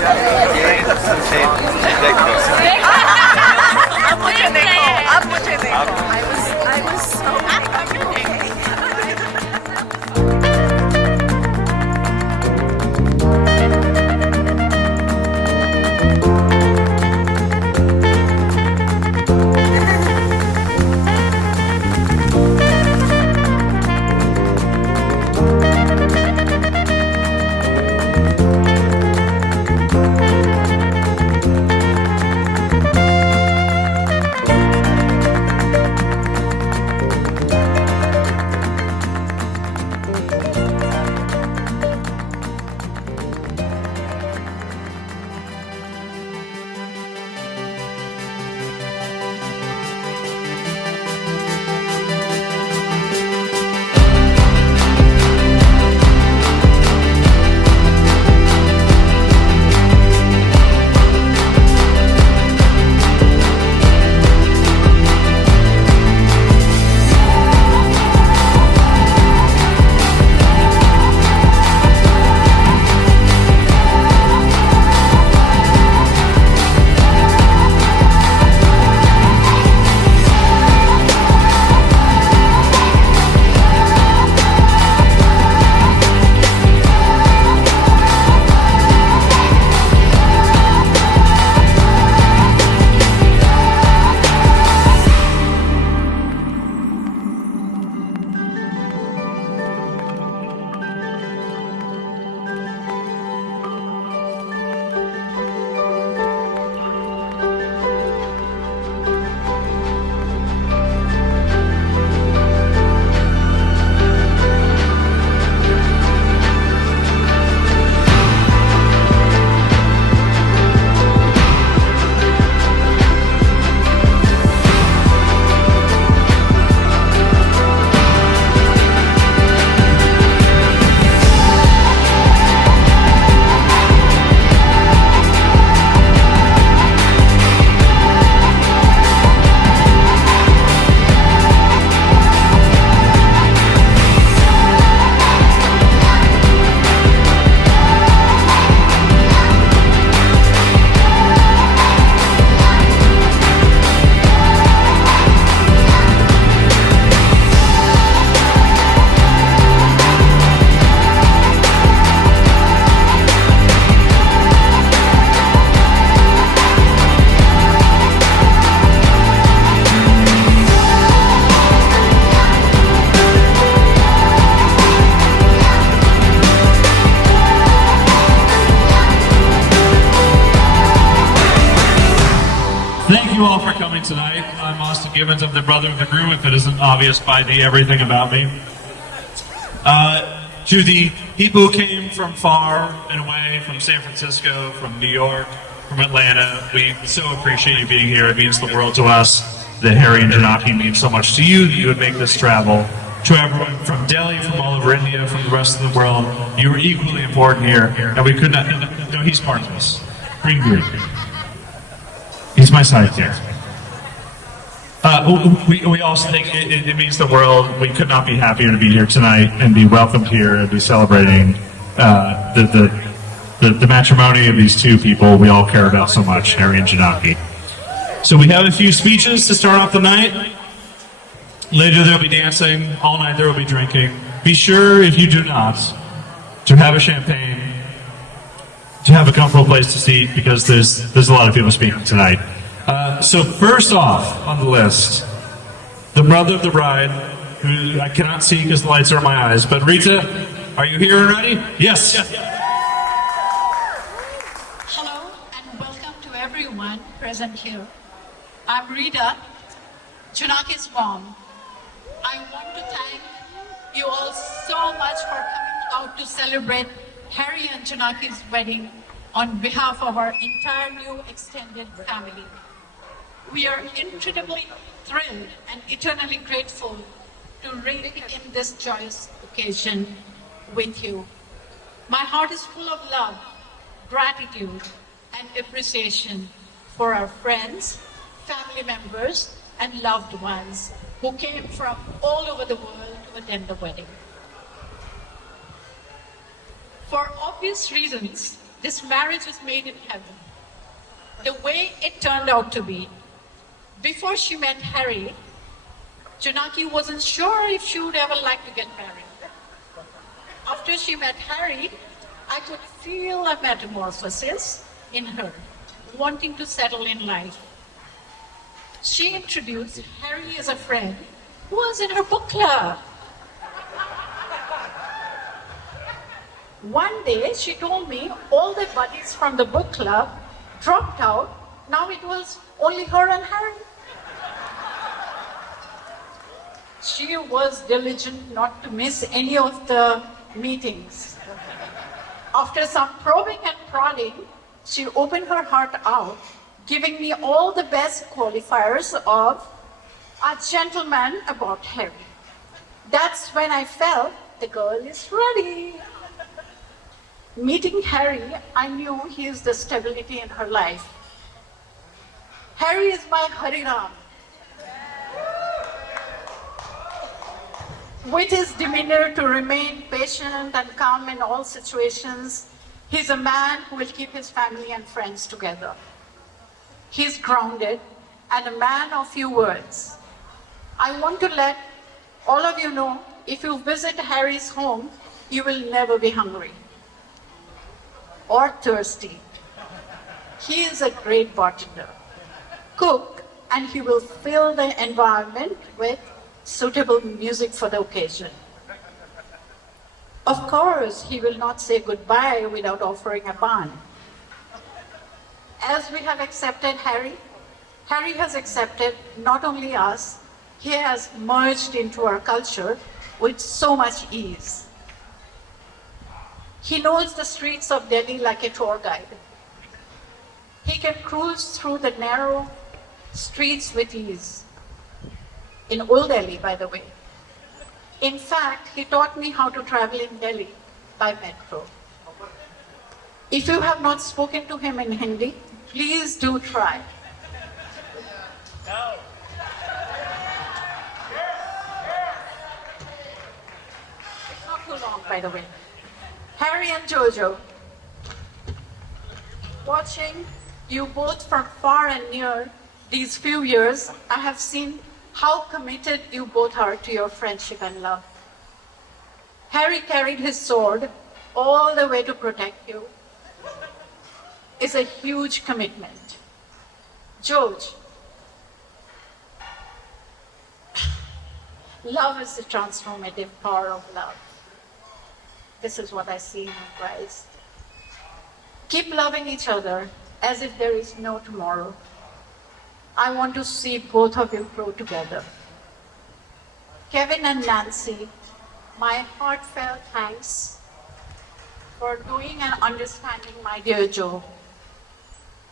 with your name. I was so Thank you all for coming tonight. I'm Austin Gibbons. I'm the brother of the groom, if it isn't obvious by the everything about me. To the people who came from far and away, from San Francisco, from New York, from Atlanta, we so appreciate you being here. It means the world to us that Harry and Jonaki mean so much to you that you would make this travel. To everyone from Delhi, from all over India, from the rest of the world, you are equally important here, and we could not, no, he's part of this. Green Green. He's my sidekick. We also think it means the world. We could not be happier to be here tonight and be welcomed here and be celebrating the matrimony of these two people we all care about so much, Harry and Jonaki. So we have a few speeches to start off the night. Later there will be dancing. All night there will be drinking. Be sure, if you do not, to have a champagne, to have a comfortable place to seat, because there's a lot of people speaking tonight. So first off on the list, the brother of the bride, who I cannot see because the lights are in my eyes, but Rita, are you here and ready? Yes. Hello and welcome to everyone present here. I'm Rita, Jonaki's mom. I want to thank you all so much for coming out to celebrate Harry and Jonaki's wedding on behalf of our entire new extended family. We are incredibly thrilled and eternally grateful to ring in this joyous occasion with you. My heart is full of love, gratitude, and appreciation for our friends, family members, and loved ones who came from all over the world to attend the wedding. For obvious reasons, this marriage was made in heaven. The way it turned out to be, before she met Harry, Jonaki wasn't sure if she would ever like to get married. After she met Harry, I could feel a metamorphosis in her, wanting to settle in life. She introduced Harry as a friend who was in her book club. One day, she told me all the buddies from the book club dropped out. Now it was only her and Harry. She was diligent not to miss any of the meetings. After some probing and prodding, she opened her heart out, giving me all the best qualifiers of a gentleman about Harry. That's when I felt the girl is ready. Meeting Harry, I knew he is the stability in her life. Harry is my Hariram. With his demeanor to remain patient and calm in all situations, he's a man who will keep his family and friends together. He's grounded and a man of few words. I want to let all of you know, if you visit Harry's home, you will never be hungry or thirsty. He is a great bartender, cook, and he will fill the environment with suitable music for the occasion. Of course, he will not say goodbye without offering a bun. As we have accepted Harry, Harry has accepted not only us, he has merged into our culture with so much ease. He knows the streets of Delhi like a tour guide. He can cruise through the narrow streets with ease. In Old Delhi, by the way. In fact, he taught me how to travel in Delhi by metro. If you have not spoken to him in Hindi, please do try. No. It's not too long, by the way. Harry and Jojo, watching you both from far and near these few years, I have seen how committed you both are to your friendship and love. Harry carried his sword all the way to protect you. It's a huge commitment. George, love is the transformative power of love. This is what I see in you guys. Keep loving each other as if there is no tomorrow. I want to see both of you grow together. Kevin and Nancy, my heartfelt thanks for knowing and understanding my dear Jo,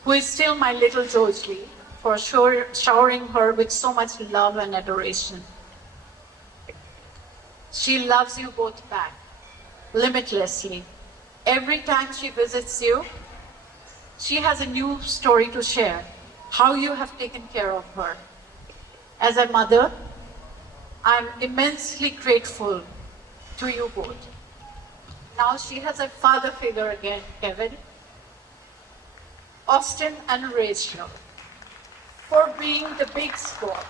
who is still my little Joji, for showering her with so much love and adoration. She loves you both back, limitlessly. Every time she visits you, she has a new story to share, how you have taken care of her. As a mother, I'm immensely grateful to you both. Now she has a father figure again, Kevin, Austin and Rachel, for being the big squad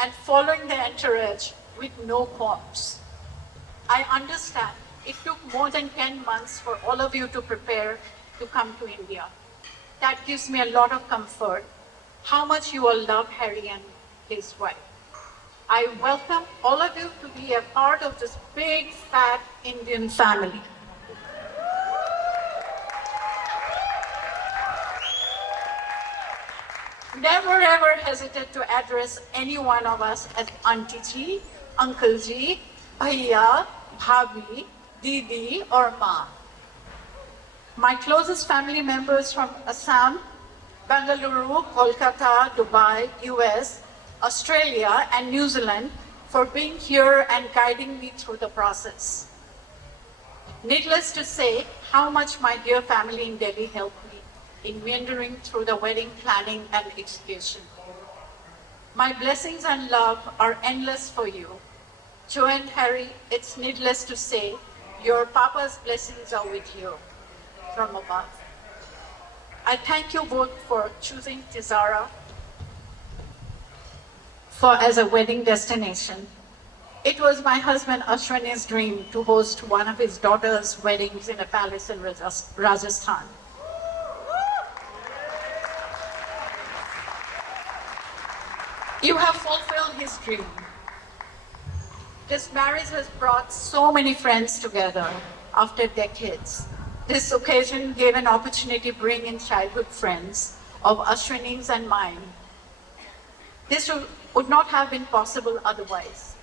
and following the entourage with no qualms. I understand it took more than 10 months for all of you to prepare to come to India. That gives me a lot of comfort, how much you all love Harry and his wife. I welcome all of you to be a part of this big, fat Indian family. Never ever hesitate to address any one of us as Auntie Ji, Uncle Ji, Bhaiya, Bhabhi, Didi or Ma. My closest family members from Assam, Bengaluru, Kolkata, Dubai, US, Australia and New Zealand for being here and guiding me through the process. Needless to say how much my dear family in Delhi helped me in meandering through the wedding planning and execution. My blessings and love are endless for you. Jo and Harry, it's needless to say, your Papa's blessings are with you from above. I thank you both for choosing Tijara as a wedding destination. It was my husband Ashwini's dream to host one of his daughter's weddings in a palace in Rajasthan. You have fulfilled his dream. This marriage has brought so many friends together after decades. This occasion gave an opportunity to bring in childhood friends of Ashwini's and mine. This would not have been possible otherwise.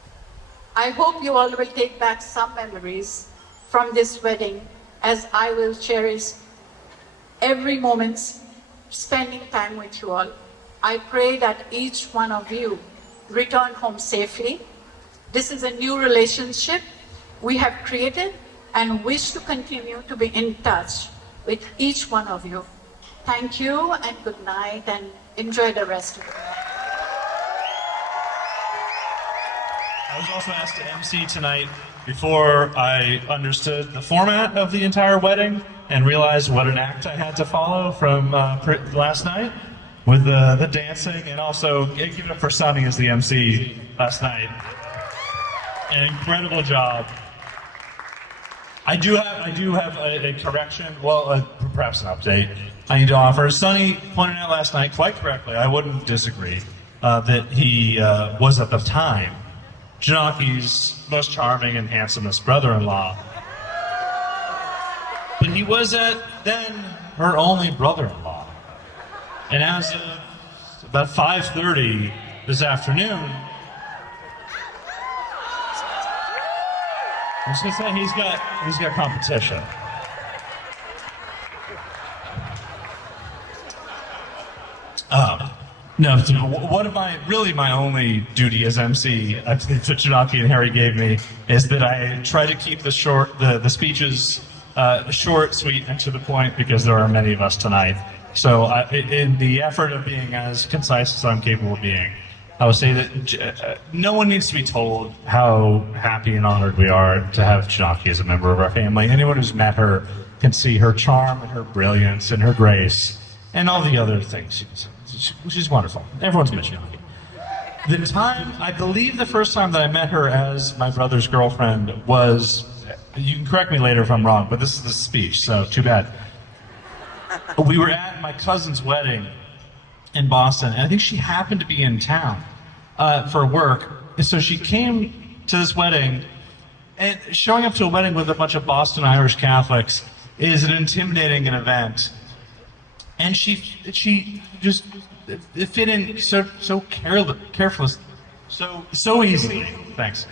I hope you all will take back some memories from this wedding, as I will cherish every moment spending time with you all. I pray that each one of you return home safely. This is a new relationship we have created and wish to continue to be in touch with each one of you. Thank you and good night, and enjoy the rest of it. I was also asked to MC tonight before I understood the format of the entire wedding and realized what an act I had to follow from last night with the dancing, and also give it up for Sunny as the MC last night. An incredible job. I do have a correction, well, perhaps an update I need to offer. Sunny pointed out last night, quite correctly, I wouldn't disagree, that he was at the time Jonaki's most charming and handsomest brother-in-law. But he was then her only brother-in-law. And as of about 5:30 this afternoon, I was gonna say he's got competition. No, one of my only duty as MC that Jonaki and Harry gave me is that I try to keep the speeches short, sweet, and to the point, because there are many of us tonight. So in the effort of being as concise as I'm capable of being, I would say that no one needs to be told how happy and honored we are to have Jonaki as a member of our family. Anyone who's met her can see her charm and her brilliance and her grace and all the other things. She's wonderful. Everyone's met Jonaki. I believe the first time that I met her as my brother's girlfriend was, you can correct me later if I'm wrong, but this is the speech, so too bad. We were at my cousin's wedding in Boston, and I think she happened to be in town for work. And so she came to this wedding, and showing up to a wedding with a bunch of Boston Irish Catholics is an intimidating event. and she just it fit in so careless, so easily. Thanks.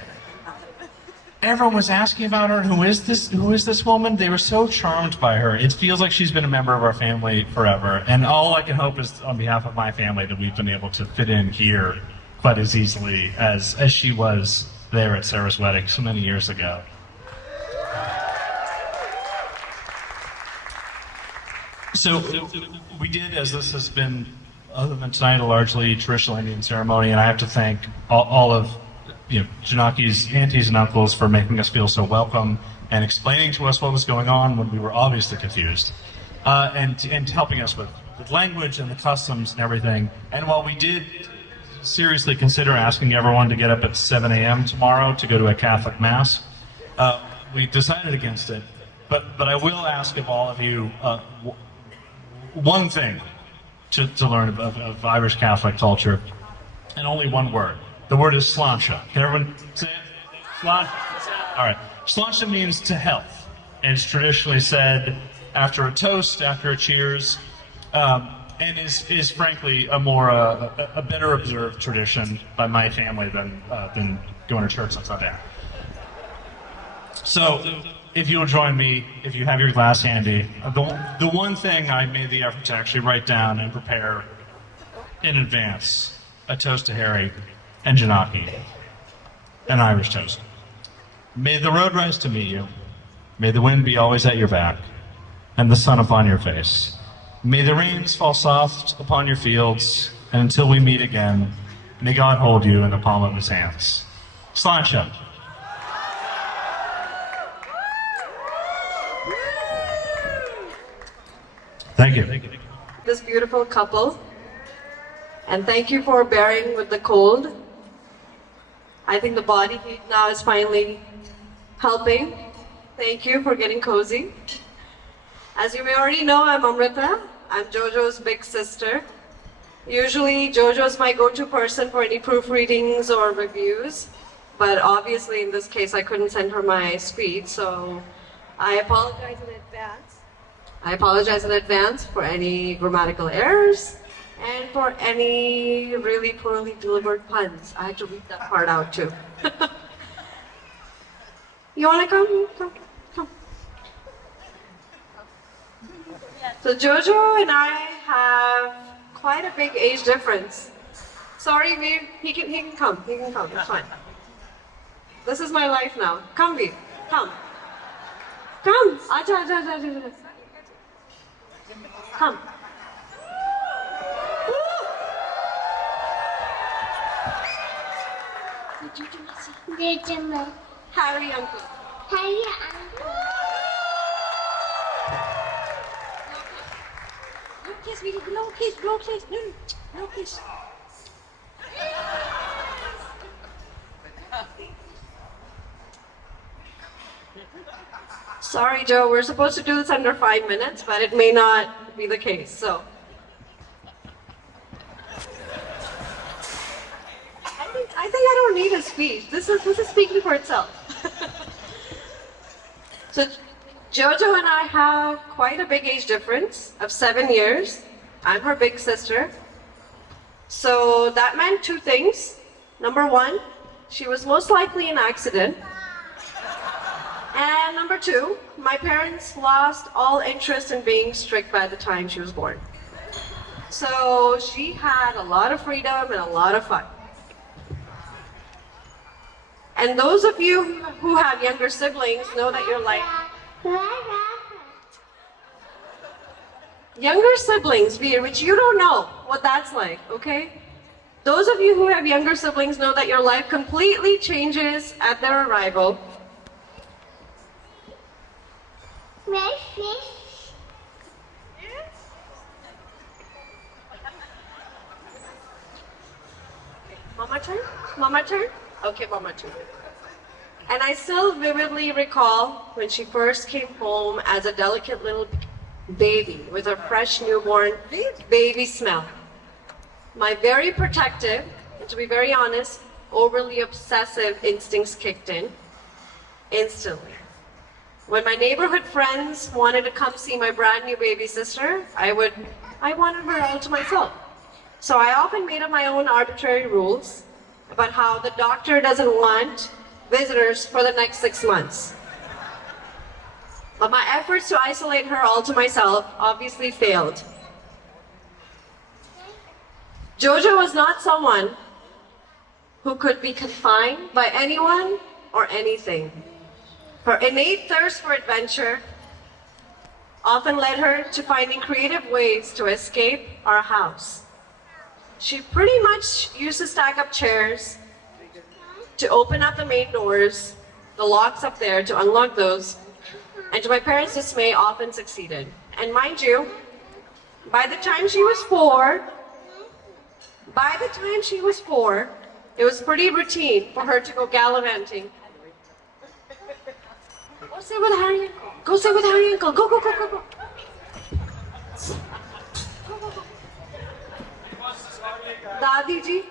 Everyone was asking about her. Who is this woman? They were so charmed by her. It feels like she's been a member of our family forever. And all I can hope is, on behalf of my family, that we've been able to fit in here quite as easily as she was there at Sarah's wedding so many years ago. So we did, as this has been, other than tonight, a largely traditional Indian ceremony, and I have to thank all of Jonaki's aunties and uncles for making us feel so welcome and explaining to us what was going on when we were obviously confused, and helping us with language and the customs and everything. And while we did seriously consider asking everyone to get up at 7 a.m. tomorrow to go to a Catholic Mass, we decided against it. But I will ask of all of you one thing to learn of Irish Catholic culture, and only one word. The word is sláinte. Can everyone say it? Sláinte. All right. Sláinte means to health, and it's traditionally said after a toast, after a cheers, and is frankly a better observed tradition by my family than going to church on Sunday. So, if you'll join me, if you have your glass handy, the one thing I made the effort to actually write down and prepare in advance, a toast to Harry and Jonaki, an Irish toast. May the road rise to meet you. May the wind be always at your back, and the sun upon your face. May the rains fall soft upon your fields, and until we meet again, may God hold you in the palm of his hands. Sláinte. Thank you. This beautiful couple, and thank you for bearing with the cold. I think the body heat now is finally helping. Thank you for getting cozy. As you may already know, I'm Amrita. I'm Jojo's big sister. Usually Jojo's my go-to person for any proofreadings or reviews, but obviously in this case I couldn't send her my speech, so I apologize in advance. I apologize in advance for any grammatical errors and for any really poorly delivered puns. I had to read that part out too. You wanna come? Come. So Jojo and I have quite a big age difference. Sorry, Veer, he can come, it's fine. This is my life now. Come, Veer, come. Come, aja. Come. Harry uncle. No kiss, Vidi. No kiss. No kiss. Sorry, Joe. We're supposed to do this under 5 minutes, but it may not be the case. So. I think I don't need a speech. This is speaking for itself. So Jojo and I have quite a big age difference of 7 years. I'm her big sister. So that meant two things. Number one, she was most likely in an accident. And number two, my parents lost all interest in being strict by the time she was born. So she had a lot of freedom and a lot of fun. And those of you who have younger siblings know that you're like... Younger siblings, Veer, which you don't know what that's like, okay? Those of you who have younger siblings know that your life completely changes at their arrival. Mama turn? Okay, Mama turn. And I still vividly recall when she first came home as a delicate little baby with a fresh newborn baby smell. My very protective, and to be very honest, overly obsessive instincts kicked in instantly. When my neighborhood friends wanted to come see my brand new baby sister, I wanted her all to myself. So I often made up my own arbitrary rules about how the doctor doesn't want visitors for the next 6 months. But my efforts to isolate her all to myself obviously failed. Jojo was not someone who could be confined by anyone or anything. Her innate thirst for adventure often led her to finding creative ways to escape our house. She pretty much used to stack up chairs, to open up the main doors, the locks up there, to unlock those, and to my parents' dismay often succeeded. And mind you, by the time she was four, it was pretty routine for her to go gallivanting. Go sit with Harry Uncle. Go sit with Harry Uncle. Go, go, go, go, go. Dadi ji,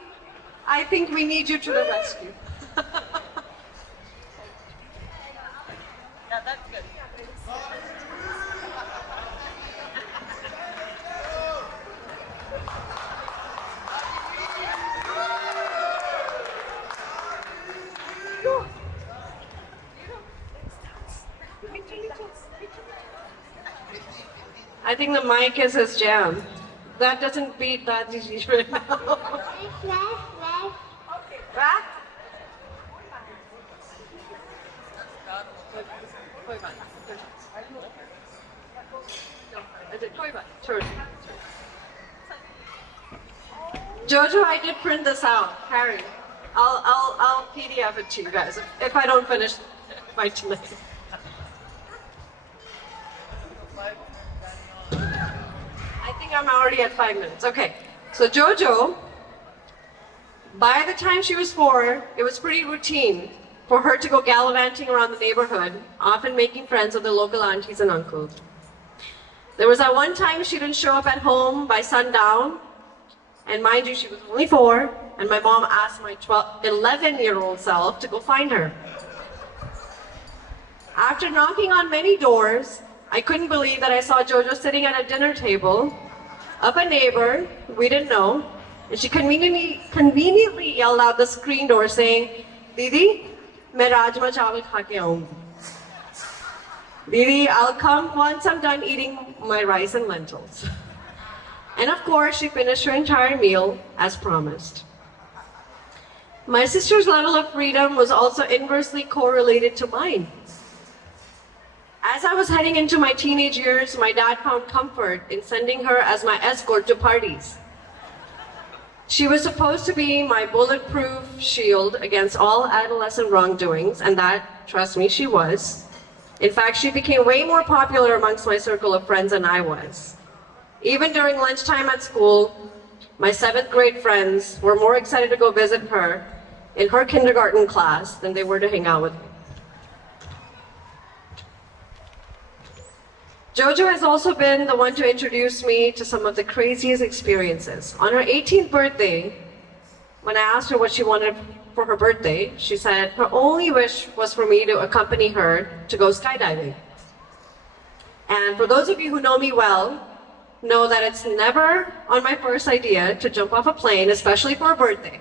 I think we need you to the rescue. Yeah, that's good. I think the mic is his jam. That doesn't beat that right now. Okay, back. Jojo, I did print this out. Harry, I'll PDF it to you guys if I don't finish by tonight. I think I'm already at 5 minutes. Okay, so Jojo, by the time she was 4, it was pretty routine for her to go gallivanting around the neighborhood, often making friends with the local aunties and uncles. There was that one time she didn't show up at home by sundown, and mind you, she was only 4, and my mom asked my 11-year-old self to go find her. After knocking on many doors, I couldn't believe that I saw Jojo sitting at a dinner table of a neighbor we didn't know, and she conveniently yelled out the screen door saying, "Didi, main rajma chawal kha ke aaungi. Didi, I'll come once I'm done eating my rice and lentils." And of course, she finished her entire meal as promised. My sister's level of freedom was also inversely correlated to mine. As I was heading into my teenage years, my dad found comfort in sending her as my escort to parties. She was supposed to be my bulletproof shield against all adolescent wrongdoings, and that, trust me, she was. In fact, she became way more popular amongst my circle of friends than I was. Even during lunchtime at school, my 7th grade friends were more excited to go visit her in her kindergarten class than they were to hang out with me. Jojo has also been the one to introduce me to some of the craziest experiences. On her 18th birthday, when I asked her what she wanted for her birthday, she said her only wish was for me to accompany her to go skydiving. And for those of you who know me well, know that it's never on my first idea to jump off a plane, especially for a birthday.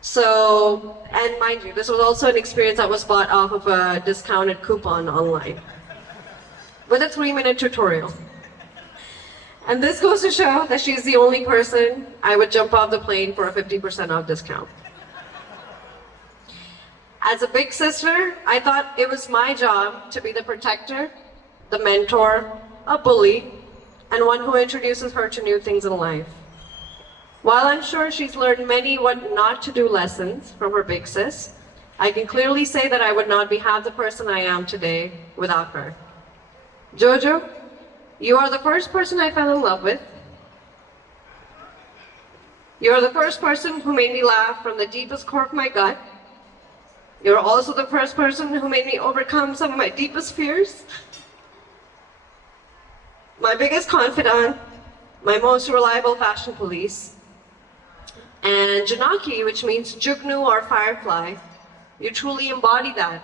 So, and mind you, this was also an experience that was bought off of a discounted coupon online, with a 3-minute tutorial. And this goes to show that she's the only person I would jump off the plane for a 50% off discount. As a big sister, I thought it was my job to be the protector, the mentor, a bully, and one who introduces her to new things in life. While I'm sure she's learned many what not to do lessons from her big sis, I can clearly say that I would not be half the person I am today without her. Jojo, you are the first person I fell in love with. You are the first person who made me laugh from the deepest core of my gut. You're also the first person who made me overcome some of my deepest fears. My biggest confidant, my most reliable fashion police. And Jonaki, which means Jugnu or firefly, you truly embody that.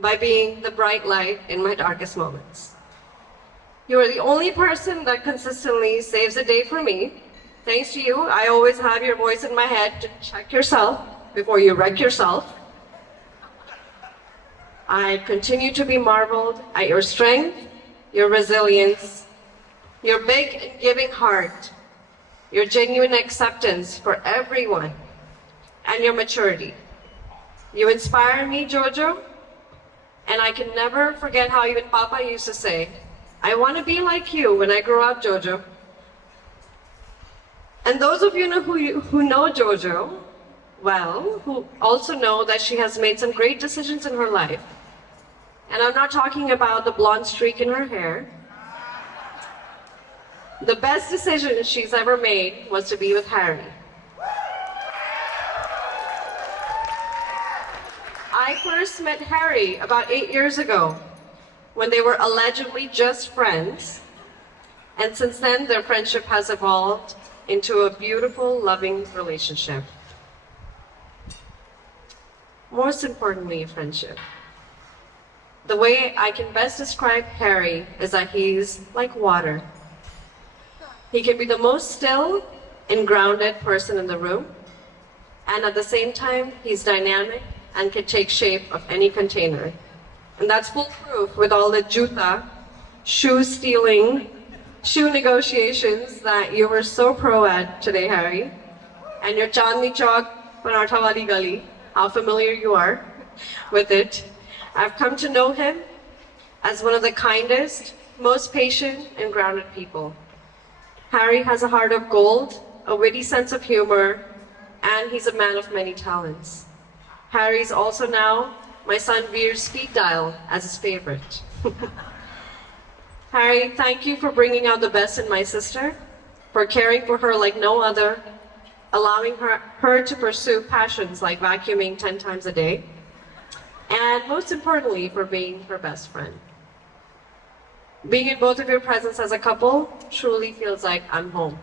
by being the bright light in my darkest moments. You are the only person that consistently saves the day for me. Thanks to you, I always have your voice in my head to check yourself before you wreck yourself. I continue to be marveled at your strength, your resilience, your big and giving heart, your genuine acceptance for everyone, and your maturity. You inspire me, Jojo, and I can never forget how even Papa used to say, I want to be like you when I grow up, Jojo. And those of you who know Jojo well, who also know that she has made some great decisions in her life. And I'm not talking about the blonde streak in her hair. The best decision she's ever made was to be with Harry. I first met Harry about 8 years ago when they were allegedly just friends. And since then, their friendship has evolved into a beautiful, loving relationship. Most importantly, a friendship. The way I can best describe Harry is that he's like water. He can be the most still and grounded person in the room, and at the same time, he's dynamic and can take shape of any container. And that's foolproof with all the juta, shoe stealing, shoe negotiations that you were so pro at today, Harry. And your Chandni Chowk, Paratha Wali Gali, how familiar you are with it. I've come to know him as one of the kindest, most patient and grounded people. Harry has a heart of gold, a witty sense of humor, and he's a man of many talents. Harry's also now my son Veer's speed dial as his favorite. Harry, thank you for bringing out the best in my sister, for caring for her like no other, allowing her to pursue passions like vacuuming 10 times a day, and most importantly, for being her best friend. Being in both of your presence as a couple truly feels like I'm home.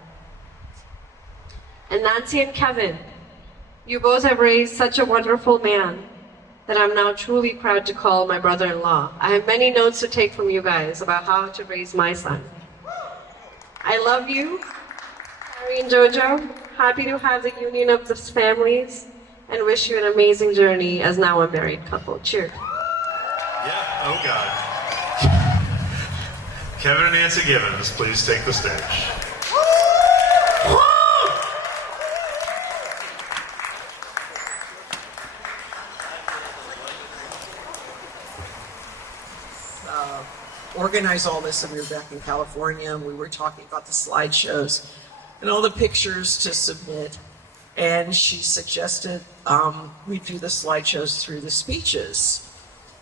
And Nancy and Kevin, you both have raised such a wonderful man that I'm now truly proud to call my brother-in-law. I have many notes to take from you guys about how to raise my son. I love you, Harry and Jojo. Happy to have the union of these families and wish you an amazing journey as now a married couple. Cheers. Yeah, oh God. Kevin and Nancy Gibbons, please take the stage. Organize all this, and we were back in California, and we were talking about the slideshows and all the pictures to submit. And she suggested we do the slideshows through the speeches.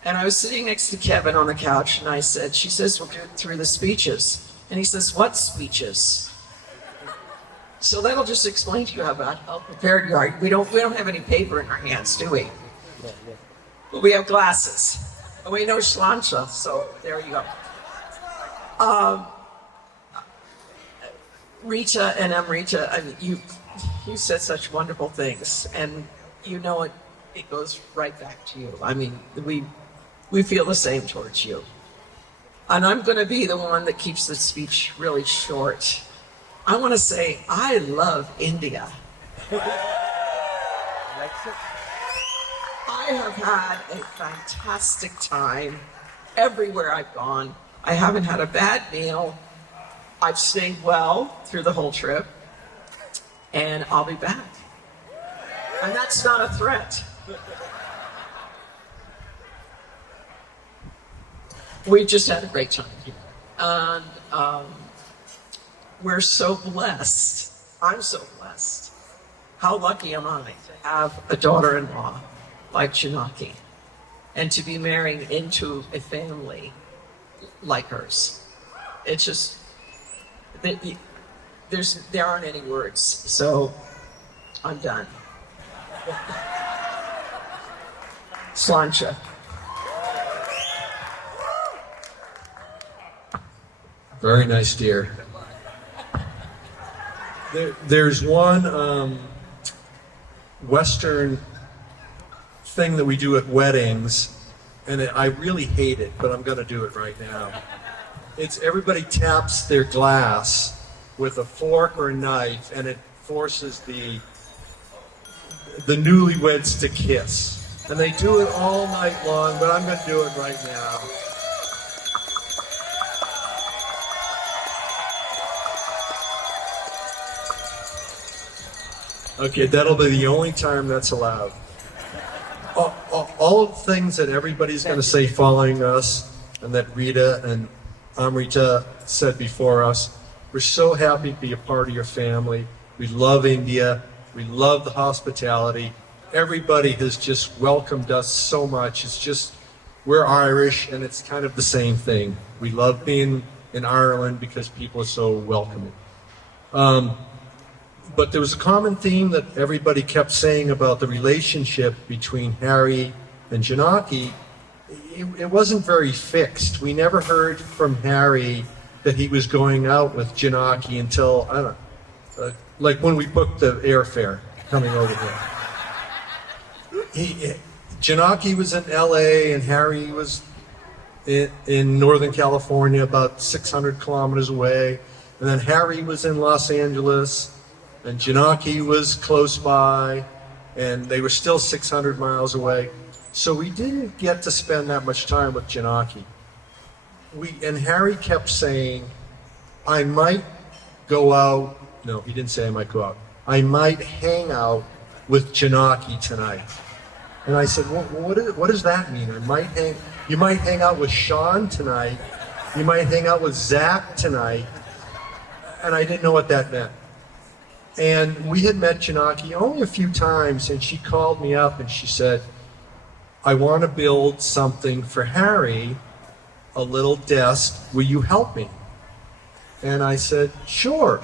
And I was sitting next to Kevin on the couch, and she says, we'll do it through the speeches. And he says, what speeches? So that'll just explain to you about how prepared you are. We don't have any paper in our hands, do we? But we have glasses. And we know Shlancha, so there you go. Rita and Amrita, I mean, you said such wonderful things, and you know it goes right back to you. I mean, we feel the same towards you. And I'm going to be the one that keeps the speech really short. I want to say, I love India. I have had a fantastic time everywhere I've gone. I haven't had a bad meal. I've stayed well through the whole trip, and I'll be back. And that's not a threat. We just had a great time here. And we're so blessed. I'm so blessed. How lucky am I to have a daughter-in-law like Jonaki, and to be marrying into a family like hers. It's just, there aren't any words, so I'm done. Slancha. Very nice, dear. There's one Western thing that we do at weddings and I really hate it, but I'm going to do it right now. It's everybody taps their glass with a fork or a knife, and it forces the newlyweds to kiss. And they do it all night long, but I'm going to do it right now. Okay, that'll be the only time that's allowed. All of the things that everybody's going to say following us, and that Rita and Amrita said before us, we're so happy to be a part of your family. We love India. We love the hospitality. Everybody has just welcomed us so much. It's just, we're Irish, and it's kind of the same thing. We love being in Ireland because people are so welcoming. But there was a common theme that everybody kept saying about the relationship between Harry and Jonaki. It wasn't very fixed. We never heard from Harry that he was going out with Jonaki until, I don't know, like when we booked the airfare coming over here. Jonaki was in LA and Harry was in Northern California, about 600 kilometers away. And then Harry was in Los Angeles, and Jonaki was close by, and they were still 600 miles away. So we didn't get to spend that much time with Jonaki. And Harry kept saying, I might go out. No, he didn't say I might go out. I might hang out with Jonaki tonight. And I said, well, what does that mean? You might hang out with Sean tonight. You might hang out with Zach tonight. And I didn't know what that meant. And we had met Jonaki only a few times, and she called me up and she said, I want to build something for Harry, a little desk. Will you help me? And I said, sure.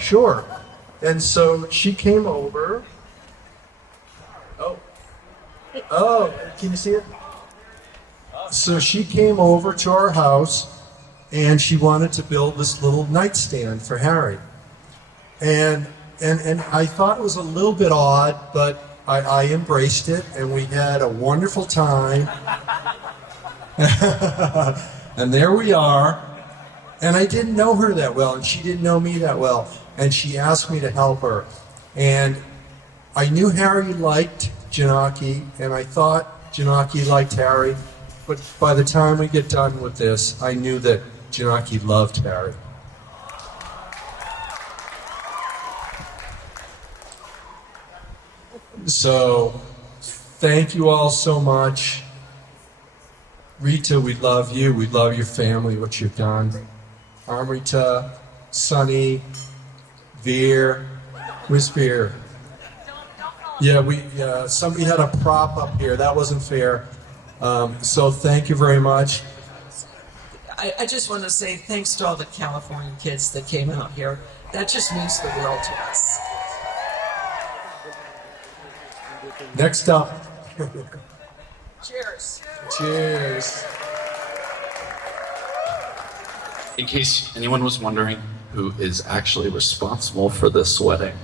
And so she came over. Oh, can you see it? So she came over to our house, and she wanted to build this little nightstand for Harry. And I thought it was a little bit odd, but I embraced it, and we had a wonderful time. And there we are. And I didn't know her that well, and she didn't know me that well. And she asked me to help her. And I knew Harry liked Jonaki, and I thought Jonaki liked Harry. But by the time we get done with this, I knew that Jonaki loved Harry. So, thank you all so much. Rita, we love you. We love your family, what you've done. Amrita, Sunny, Veer. Where's Veer? Yeah, somebody had a prop up here. That wasn't fair. So thank you very much. I just want to say thanks to all the California kids that came out here. That just means the world to us. Next up. Cheers. Cheers. In case anyone was wondering who is actually responsible for this wedding.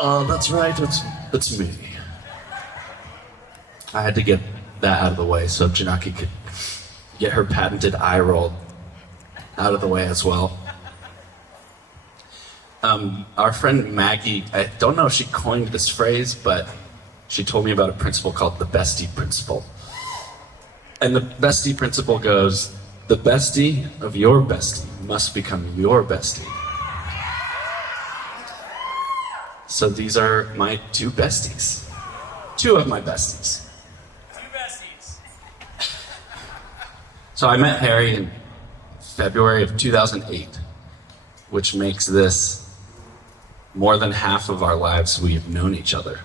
That's right, it's me. I had to get that out of the way so Jonaki could get her patented eye roll out of the way as well. Our friend Maggie, I don't know if she coined this phrase, but she told me about a principle called the bestie principle. And the bestie principle goes, the bestie of your bestie must become your bestie. So these are my two besties. Two of my besties. So I met Harry in February of 2008, which makes this more than half of our lives we have known each other.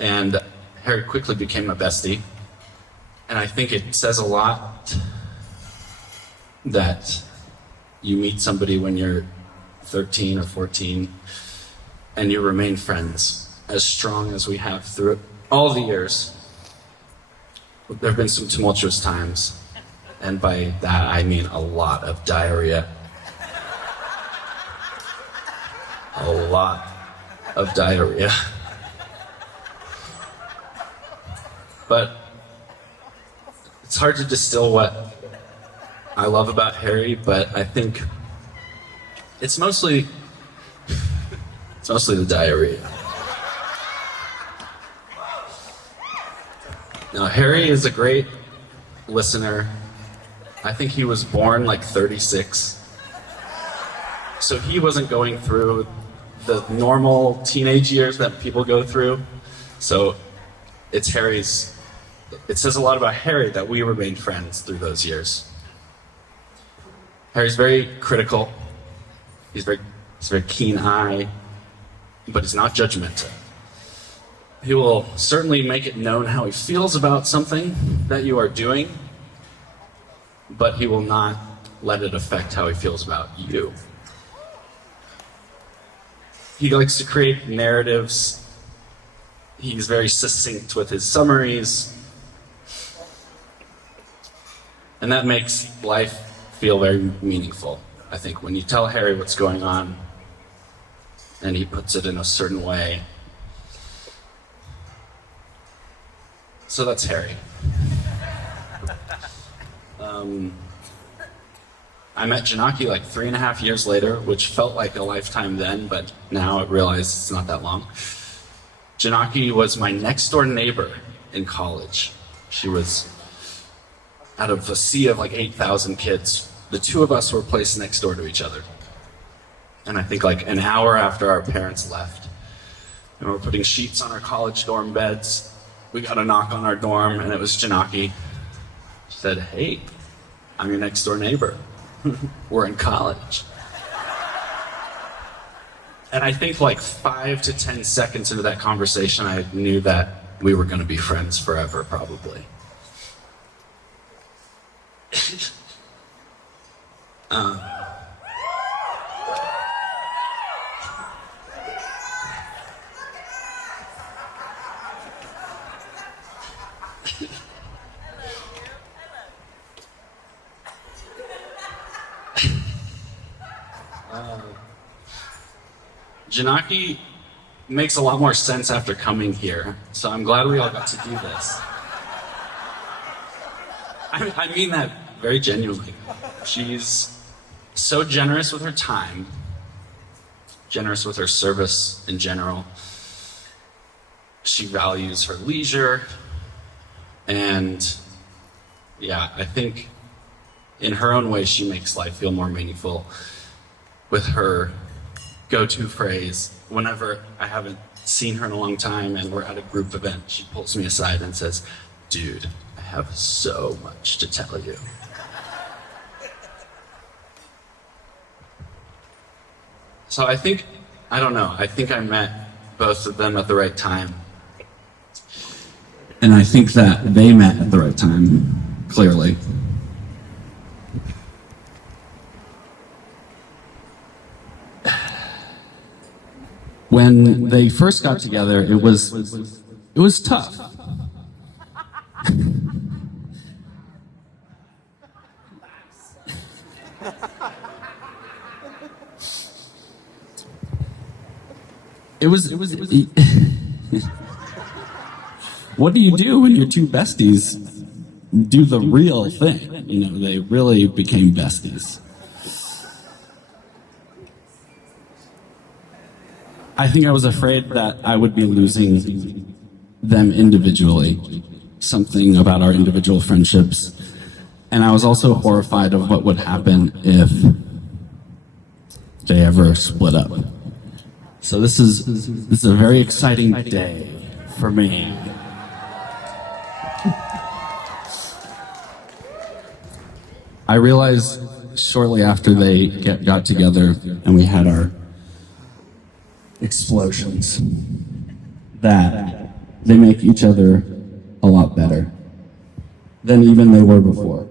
And Harry quickly became my bestie. And I think it says a lot that you meet somebody when you're 13 or 14 and you remain friends as strong as we have through all the years. There have been some tumultuous times, and by that I mean a lot of diarrhea. A lot of diarrhea. But it's hard to distill what I love about Harry, but I think it's mostly the diarrhea. Now, Harry is a great listener. I think he was born like 36. So he wasn't going through the normal teenage years that people go through. So it says a lot about Harry that we remained friends through those years. Harry's very critical. He's very keen eye, but he's not judgmental. He will certainly make it known how he feels about something that you are doing, but he will not let it affect how he feels about you. He likes to create narratives. He's very succinct with his summaries. And that makes life feel very meaningful, I think, when you tell Harry what's going on and he puts it in a certain way. So that's Harry. I met Jonaki like 3.5 years later, which felt like a lifetime then, but now I realize it's not that long. Jonaki was my next door neighbor in college. She was out of a sea of like 8,000 kids. The two of us were placed next door to each other. And I think like an hour after our parents left, and we were putting sheets on our college dorm beds, we got a knock on our dorm, and it was Jonaki. She said, "Hey, I'm your next door neighbor. We're in college." And I think like 5 to 10 seconds into that conversation, I knew that we were going to be friends forever, probably. Jonaki makes a lot more sense after coming here, so I'm glad we all got to do this. I mean that very genuinely. She's so generous with her time, generous with her service in general. She values her leisure, and yeah, I think in her own way she makes life feel more meaningful with her go-to phrase. Whenever I haven't seen her in a long time and we're at a group event, she pulls me aside and says, "Dude, I have so much to tell you." So I think I met both of them at the right time. And I think that they met at the right time, clearly. When they first got together, it was tough. It was what do you do when your two besties do the real thing? You know, they really became besties. I think I was afraid that I would be losing them individually, something about our individual friendships. And I was also horrified of what would happen if they ever split up. So this is a very exciting day for me. I realized shortly after they got together and we had our explosions that they make each other a lot better than even they were before.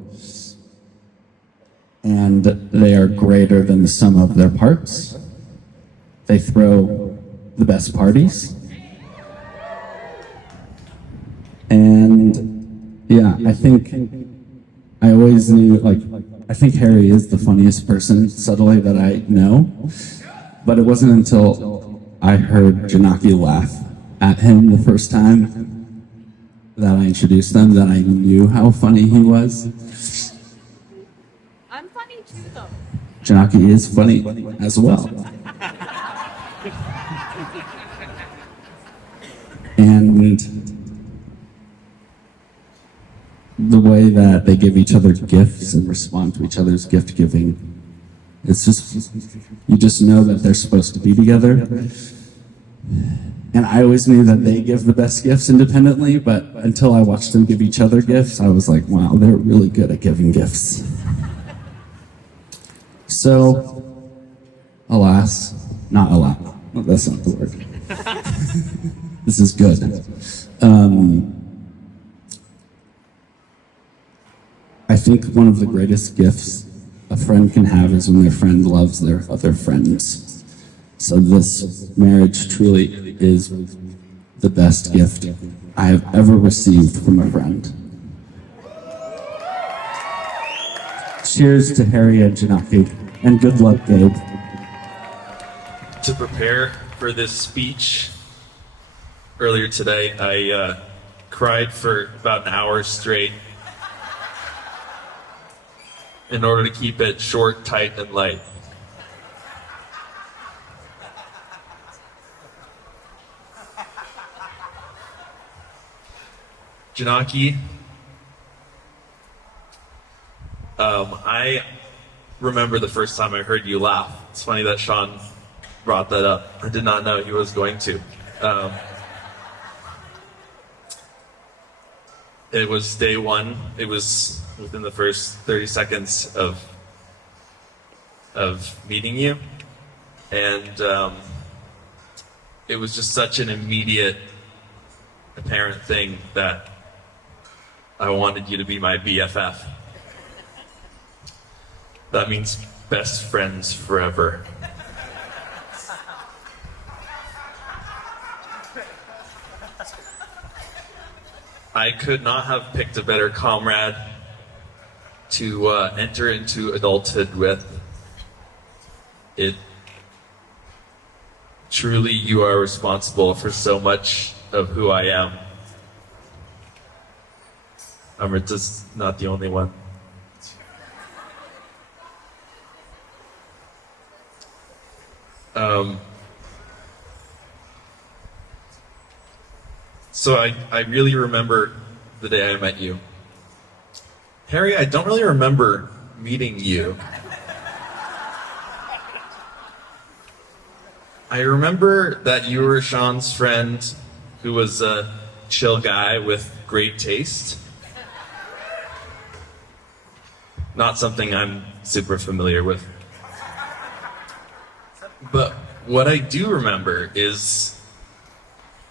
And they are greater than the sum of their parts. They throw the best parties. And yeah, I always knew, I think Harry is the funniest person subtly that I know. But it wasn't until I heard Jonaki laugh at him the first time that I introduced them that I knew how funny he was. I'm funny too, though. Jonaki is funny as well. And the way that they give each other gifts and respond to each other's gift giving, it's just, you just know that they're supposed to be together. And I always knew that they give the best gifts independently, but until I watched them give each other gifts, I was like, wow, they're really good at giving gifts. So, alas, not alas, that's not the word. This is good. I think one of the greatest gifts a friend can have is when their friend loves their other friends. So this marriage truly is the best gift I have ever received from a friend. Cheers to Harry and Jonaki, and good luck, Gabe. To prepare for this speech earlier today, I cried for about an hour straight in order to keep it short, tight, and light. Jonaki, I remember the first time I heard you laugh. It's funny that Sean brought that up. I did not know he was going to. It was day one. It was within the first 30 seconds of meeting you. And it was just such an immediate, apparent thing that I wanted you to be my BFF. That means best friends forever. I could not have picked a better comrade to enter into adulthood with. It truly, you are responsible for so much of who I am. Amrita's not the only one. So I really remember the day I met you. Harry, I don't really remember meeting you. I remember that you were Sean's friend who was a chill guy with great taste. Not something I'm super familiar with. But what I do remember is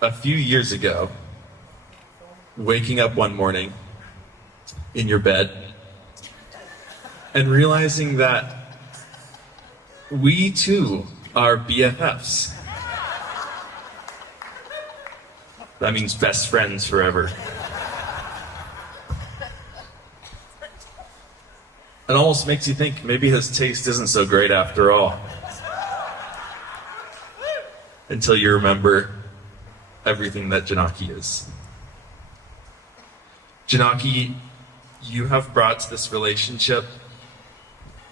a few years ago, waking up one morning in your bed and realizing that we too are BFFs. That means best friends forever. It almost makes you think maybe his taste isn't so great after all. Until you remember everything that Jonaki is. Jonaki, you have brought to this relationship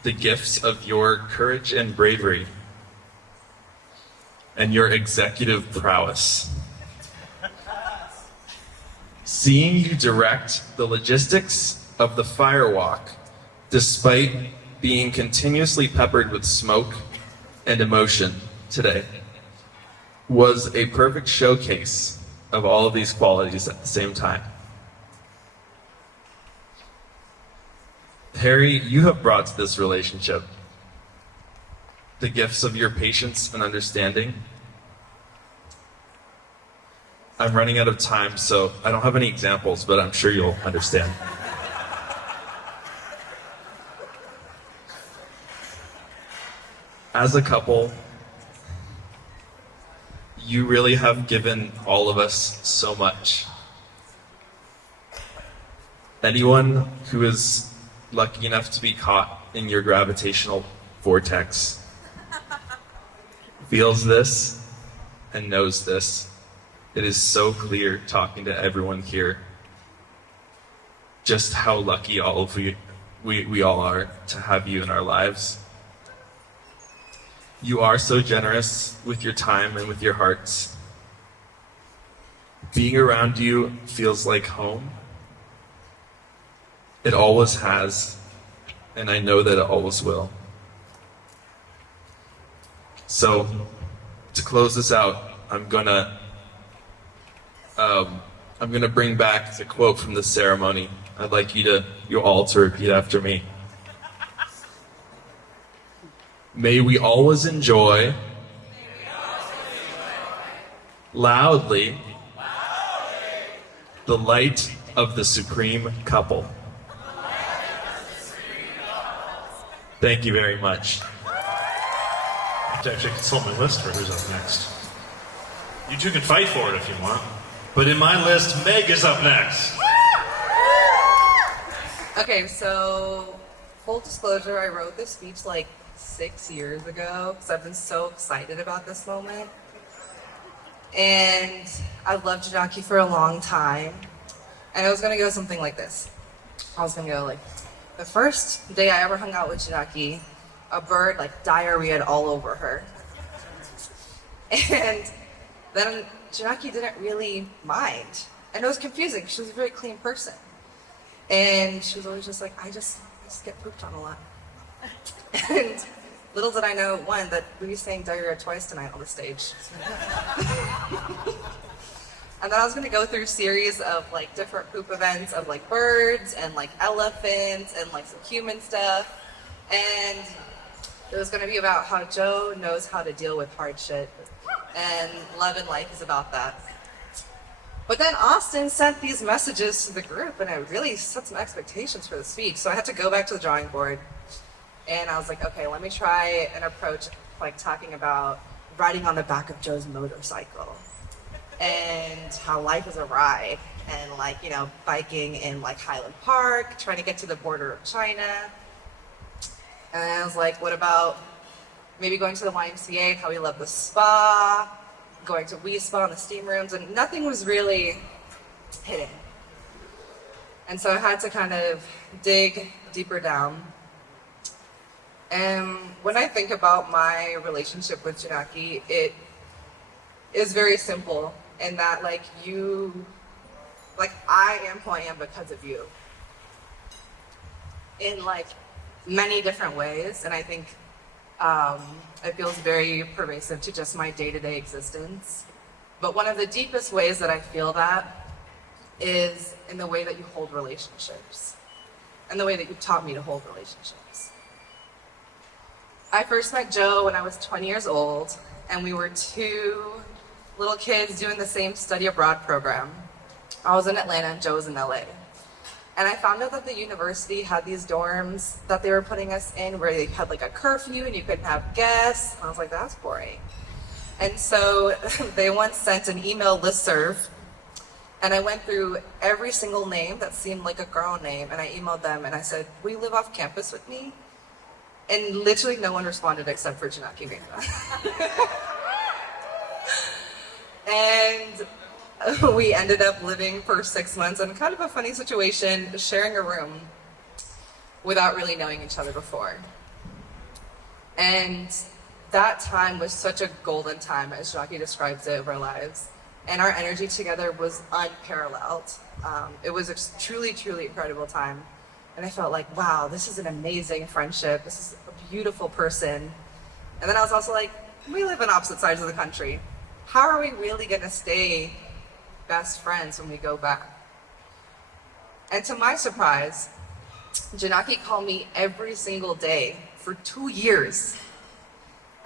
the gifts of your courage and bravery and your executive prowess. Seeing you direct the logistics of the firewalk despite being continuously peppered with smoke and emotion today was a perfect showcase of all of these qualities at the same time. Harry, you have brought to this relationship the gifts of your patience and understanding. I'm running out of time, so I don't have any examples, but I'm sure you'll understand. As a couple, you really have given all of us so much. Anyone who is lucky enough to be caught in your gravitational vortex feels this and knows this. It is so clear talking to everyone here just how lucky all of we all are to have you in our lives. You are so generous with your time and with your hearts. Being around you feels like home. It always has, and I know that it always will. So, to close this out, I'm gonna bring back the quote from the ceremony. I'd like you all to repeat after me. May we always enjoy loudly the light of the supreme couple. Thank you very much. I have to actually consult my list for who's up next. You two can fight for it if you want, but in my list, Meg is up next. Okay, so full disclosure, I wrote this speech like 6 years ago because I've been so excited about this moment. And I've loved Jonaki for a long time. And I was gonna go something like this. I was gonna go like, the first day I ever hung out with Jonaki, a bird like diarrheaed all over her. And then Jonaki didn't really mind. And it was confusing. She was a very clean person. And she was always just like, I just get pooped on a lot. And little did I know, one, that we were saying diarrhea twice tonight on the stage. And then I was gonna go through a series of like different poop events of like birds and like elephants and like some human stuff. And it was gonna be about how Joe knows how to deal with hard shit. And Love and Life is about that. But then Austin sent these messages to the group and it really set some expectations for the speech. So I had to go back to the drawing board. And I was like, okay, let me try an approach like talking about riding on the back of Joe's motorcycle and how life is a ride and like, you know, biking in like Highland Park, trying to get to the border of China. And I was like, what about maybe going to the YMCA, how we love the spa, going to Wee Spa and the steam rooms, and nothing was really hidden. And so I had to kind of dig deeper down. And when I think about my relationship with Jonaki, it is very simple in that like I am who I am because of you. In like many different ways, and I think it feels very pervasive to just my day-to-day existence. But one of the deepest ways that I feel that is in the way that you hold relationships and the way that you taught me to hold relationships. I first met Joe when I was 20 years old, and we were two little kids doing the same study abroad program. I was in Atlanta and Joe was in LA. And I found out that the university had these dorms that they were putting us in where they had like a curfew and you couldn't have guests. And I was like, that's boring. And so they once sent an email listserv, and I went through every single name that seemed like a girl name, and I emailed them and I said, will you live off campus with me? And literally no one responded except for Jonaki Mehta. And we ended up living for 6 months in kind of a funny situation, sharing a room without really knowing each other before. And that time was such a golden time, as Jonaki describes it, of our lives. And our energy together was unparalleled. It was a truly, truly incredible time. And I felt like, wow, this is an amazing friendship. This is a beautiful person. And then I was also like, we live on opposite sides of the country. How are we really gonna stay best friends when we go back? And to my surprise, Jonaki called me every single day for 2 years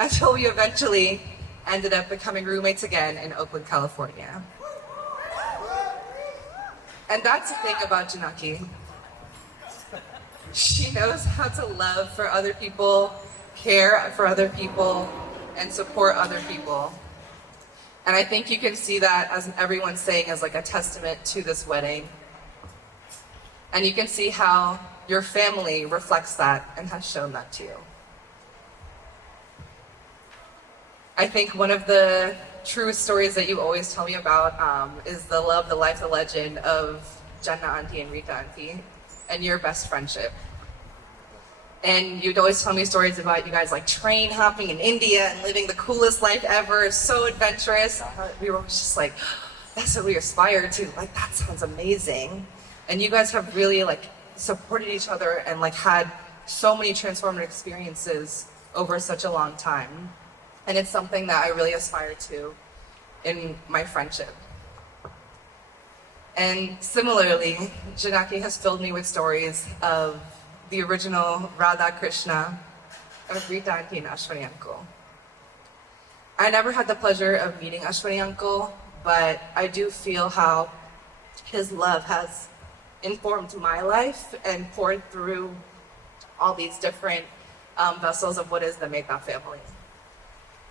until we eventually ended up becoming roommates again in Oakland, California. And that's the thing about Jonaki. She knows how to love for other people, care for other people, and support other people. And I think you can see that, as everyone's saying, as like a testament to this wedding. And you can see how your family reflects that and has shown that to you. I think one of the truest stories that you always tell me about is the love, the life, the legend of Jenna Auntie and Rita Auntie, and your best friendship. And you'd always tell me stories about you guys like train hopping in India and living the coolest life ever, so adventurous. We were just like, that's what we aspire to. Like, that sounds amazing. And you guys have really like supported each other and like had so many transformative experiences over such a long time. And it's something that I really aspire to in my friendship. And similarly, Jonaki has filled me with stories of the original Radha Krishna of Rita Auntie and Ashwani Uncle. I never had the pleasure of meeting Ashwani Uncle, but I do feel how his love has informed my life and poured through all these different vessels of what is the Mehta family.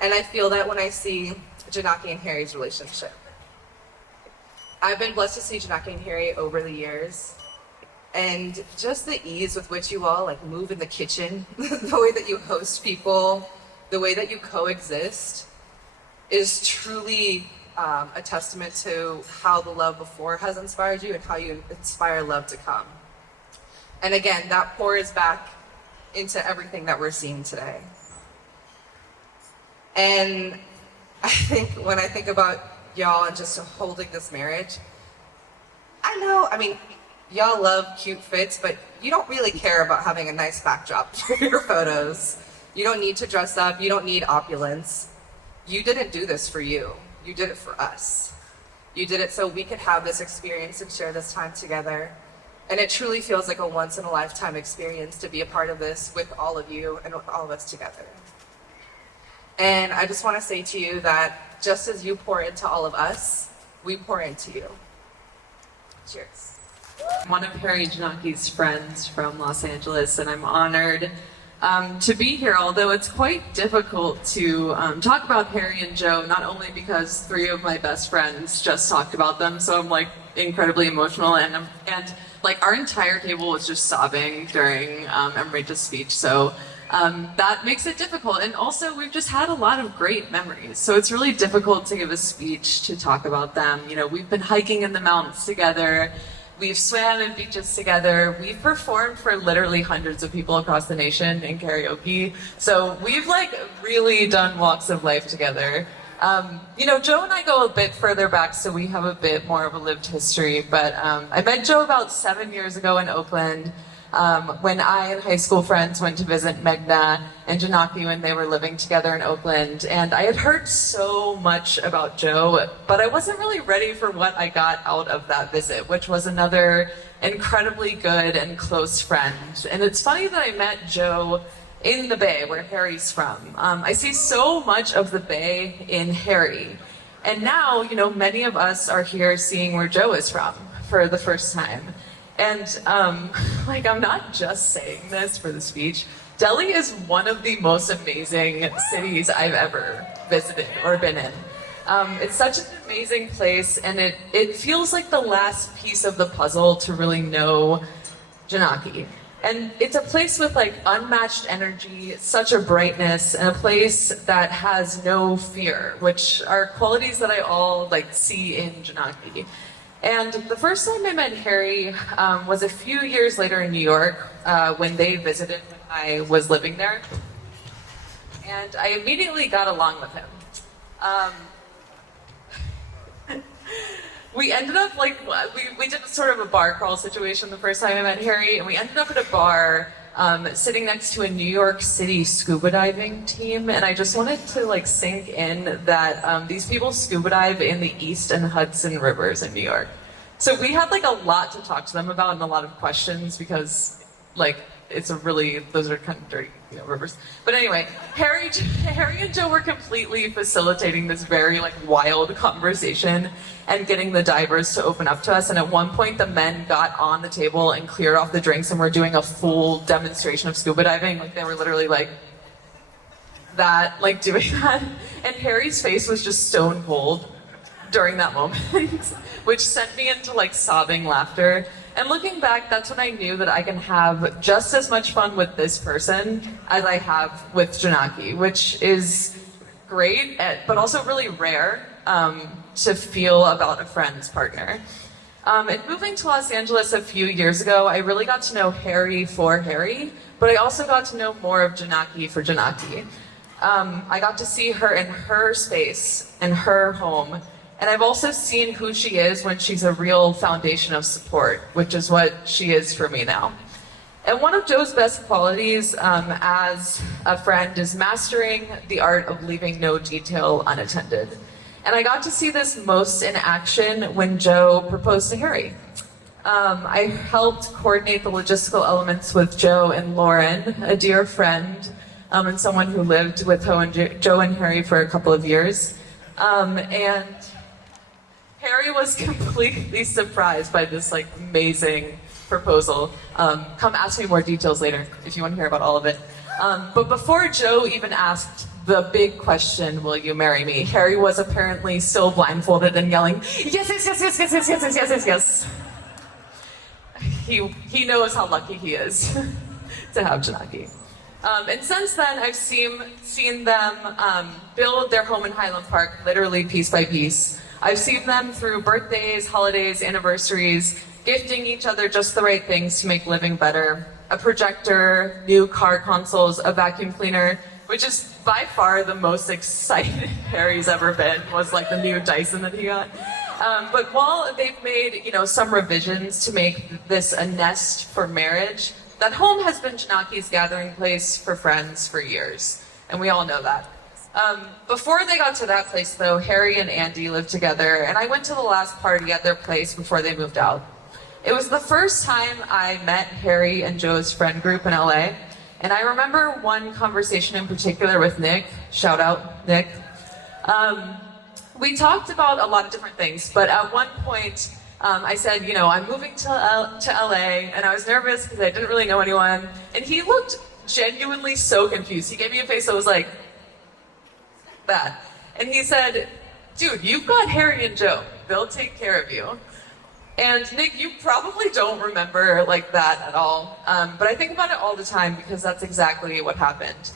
And I feel that when I see Jonaki and Harry's relationship. I've been blessed to see Jonaki and Harry over the years, and just the ease with which you all like move in the kitchen, the way that you host people, the way that you coexist is truly a testament to how the love before has inspired you and how you inspire love to come. And again, that pours back into everything that we're seeing today. And I think when I think about y'all and just holding this marriage, I mean, y'all love cute fits, but you don't really care about having a nice backdrop for your photos. You don't need to dress up. You don't need opulence. You didn't do this for you. You did it for us. You did it so we could have this experience and share this time together. And it truly feels like a once-in-a-lifetime experience to be a part of this with all of you and with all of us together. And I just want to say to you that just as you pour into all of us, we pour into you. Cheers. One of Harry Jonaki's friends from Los Angeles, and I'm honored to be here, although it's quite difficult to talk about Harry and Joe, not only because 3 of my best friends just talked about them, so I'm like incredibly emotional, and like our entire table was just sobbing during Amrita's speech, so that makes it difficult. And also we've just had a lot of great memories, so it's really difficult to give a speech to talk about them. You know, we've been hiking in the mountains together, we've swam in beaches together, we've performed for literally hundreds of people across the nation in karaoke, so we've like really done walks of life together. You know, Joe and I go a bit further back, so we have a bit more of a lived history, but I met Joe about 7 years ago in Oakland, when I and high school friends went to visit Mehta and Jonaki when they were living together in Oakland. And I had heard so much about Joe, but I wasn't really ready for what I got out of that visit, which was another incredibly good and close friend. And it's funny that I met Joe in the Bay, where Harry's from. I see so much of the Bay in Harry. And now, you know, many of us are here seeing where Joe is from for the first time. And like, I'm not just saying this for the speech. Delhi is one of the most amazing cities I've ever visited or been in. It's such an amazing place, and it feels like the last piece of the puzzle to really know Jonaki. And it's a place with like unmatched energy, such a brightness, and a place that has no fear, which are qualities that I all like see in Jonaki. And the first time I met Harry was a few years later in New York when they visited when I was living there. And I immediately got along with him. We ended up like, we did sort of a bar crawl situation the first time I met Harry, and we ended up at a bar sitting next to a New York City scuba diving team, and I just wanted to like sink in that these people scuba dive in the East and Hudson rivers in New York. So we had like a lot to talk to them about and a lot of questions because like it's a really, those are kind of dirty, you know, rivers. But anyway, Harry and Joe were completely facilitating this very like wild conversation and getting the divers to open up to us. And at one point the men got on the table and cleared off the drinks and were doing a full demonstration of scuba diving. Like they were literally like that, like doing that. And Harry's face was just stone cold during that moment, which sent me into like sobbing laughter. And looking back, that's when I knew that I can have just as much fun with this person as I have with Jonaki, which is great, but also really rare to feel about a friend's partner. And moving to Los Angeles a few years ago, I really got to know Harry for Harry, but I also got to know more of Jonaki for Jonaki. I got to see her in her space, in her home, and I've also seen who she is when she's a real foundation of support, which is what she is for me now. And one of Joe's best qualities as a friend is mastering the art of leaving no detail unattended. And I got to see this most in action when Joe proposed to Harry. I helped coordinate the logistical elements with Joe and Lauren, a dear friend, and someone who lived with Joe and Harry for a couple of years. And Harry was completely surprised by this amazing proposal. Come ask me more details later if you want to hear about all of it. But before Joe even asked the big question, will you marry me, Harry was apparently still blindfolded and yelling, yes, yes, yes, yes, yes, yes, yes, yes, yes, yes, yes. He knows how lucky he is to have Jonaki. And since then, I've seen them build their home in Highland Park, literally piece by piece. I've seen them through birthdays, holidays, anniversaries, gifting each other just the right things to make living better. A projector, new car consoles, a vacuum cleaner, which is by far the most excited Harry's ever been, was the new Dyson that he got. But while they've made, some revisions to make this a nest for marriage, that home has been Jonaki's gathering place for friends for years, and we all know that. Before they got to that place, though, Harry and Andy lived together, and I went to the last party at their place before they moved out. It was the first time I met Harry and Joe's friend group in LA, and I remember one conversation in particular with Nick. Shout out, Nick. We talked about a lot of different things, but at one point, I said, I'm moving to LA, and I was nervous because I didn't really know anyone, and he looked genuinely so confused. He gave me a face that was like that, and he said, dude, you've got Harry and Joe. They'll take care of you. And Nick, you probably don't remember that at all, but I think about it all the time because that's exactly what happened.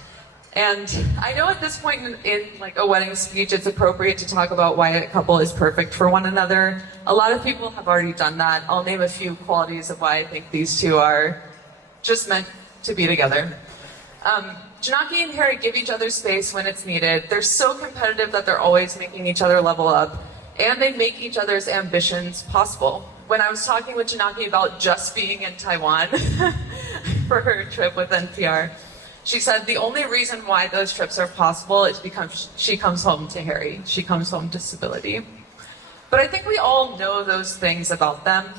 And I know at this point in a wedding speech, it's appropriate to talk about why a couple is perfect for one another. A lot of people have already done that. I'll name a few qualities of why I think these two are just meant to be together. Jonaki and Harry give each other space when it's needed. They're so competitive that they're always making each other level up. And they make each other's ambitions possible. When I was talking with Jonaki about just being in Taiwan for her trip with NPR, she said the only reason why those trips are possible is because she comes home to Harry. She comes home to stability. But I think we all know those things about them.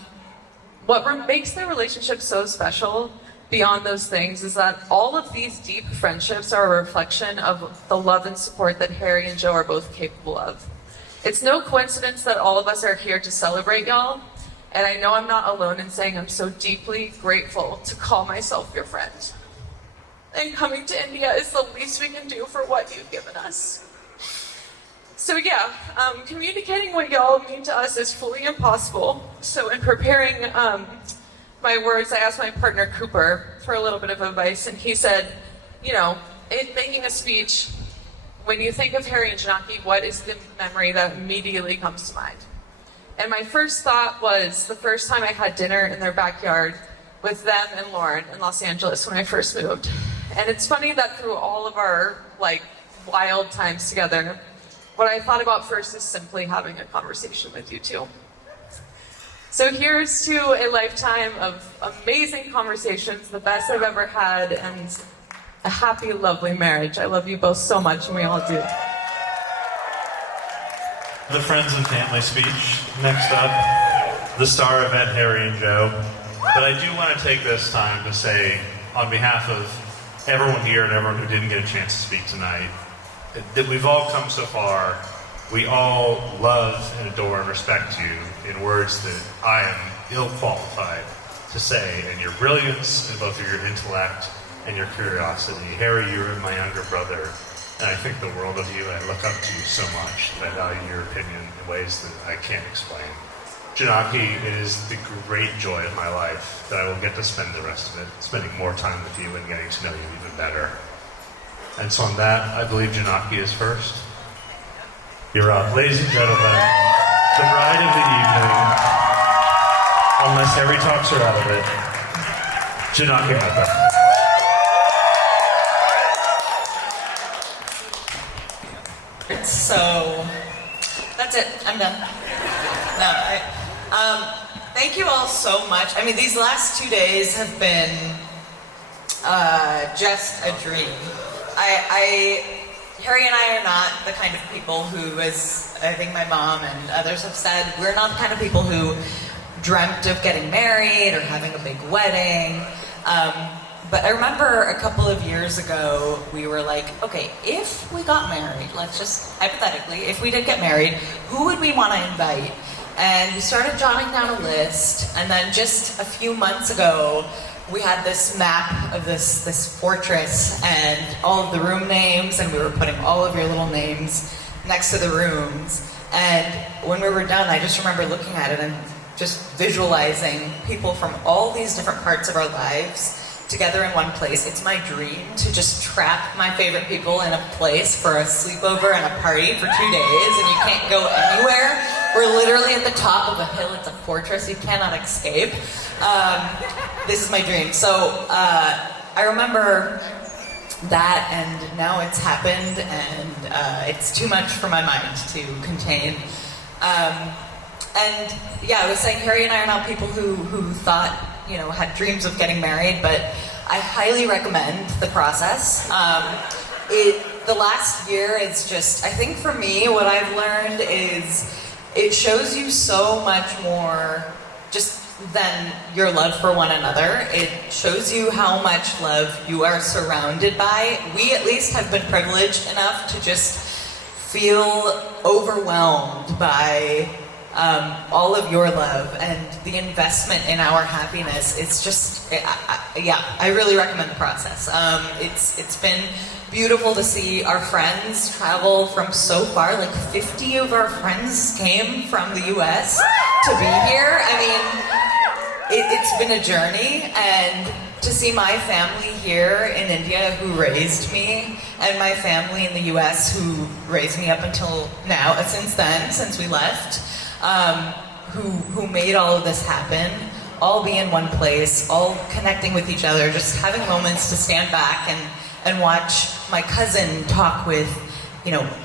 What makes their relationship so special beyond those things is that all of these deep friendships are a reflection of the love and support that Harry and Joe are both capable of. It's no coincidence that all of us are here to celebrate y'all, and I know I'm not alone in saying I'm so deeply grateful to call myself your friend. And coming to India is the least we can do for what you've given us. So yeah, communicating what y'all mean to us is fully impossible. So in preparing my words, I asked my partner Cooper for a little bit of advice, and he said, in making a speech, when you think of Harry and Jonaki, what is the memory that immediately comes to mind? And my first thought was the first time I had dinner in their backyard with them and Lauren in Los Angeles when I first moved. And it's funny that through all of our wild times together, what I thought about first is simply having a conversation with you two. So here's to a lifetime of amazing conversations, the best I've ever had, and a happy, lovely marriage. I love you both so much, and we all do. The friends and family speech. Next up, the star event, Harry and Joe. But I do want to take this time to say, on behalf of everyone here and everyone who didn't get a chance to speak tonight, that we've all come so far. We all love and adore and respect you in words that I am ill-qualified to say, and your brilliance, and both of your intellect and your curiosity. Harry, you're my younger brother, and I think the world of you. I look up to you so much, and I value your opinion in ways that I can't explain. Jonaki, it is the great joy of my life that I will get to spend the rest of it, spending more time with you and getting to know you even better. And so on that, I believe Jonaki is first. You're up. Ladies and gentlemen, the bride of the evening, unless Harry talks her out of it, Jonaki Mehta. So that's it. I'm done. No, thank you all so much. I mean, these last 2 days have been just a dream. Harry and I are not the kind of people who, as I think my mom and others have said, we're not the kind of people who dreamt of getting married or having a big wedding. But I remember a couple of years ago, we were like, okay, if we got married, let's just, hypothetically, if we did get married, who would we want to invite? And we started jotting down a list, and then just a few months ago, we had this map of this fortress and all of the room names, and we were putting all of your little names next to the rooms. And when we were done, I just remember looking at it and just visualizing people from all these different parts of our lives together in one place. It's my dream to just trap my favorite people in a place for a sleepover and a party for 2 days, and you can't go anywhere. We're literally at the top of a hill. It's a fortress. You cannot escape. This is my dream. So I remember that, and now it's happened, and it's too much for my mind to contain. And yeah, I was saying Harry and I are not people who thought, had dreams of getting married, but I highly recommend the process. The last year is just, I think for me, what I've learned is it shows you so much more just than your love for one another. It shows you how much love you are surrounded by. We at least have been privileged enough to just feel overwhelmed by all of your love and the investment in our happiness. It's just, I really recommend the process. It's been beautiful to see our friends travel from so far. Like 50 of our friends came from the US to be here. I mean, it's been a journey, and to see my family here in India who raised me, and my family in the US who raised me up until now, since we left, who made all of this happen, all be in one place, all connecting with each other, just having moments to stand back and watch my cousin talk with,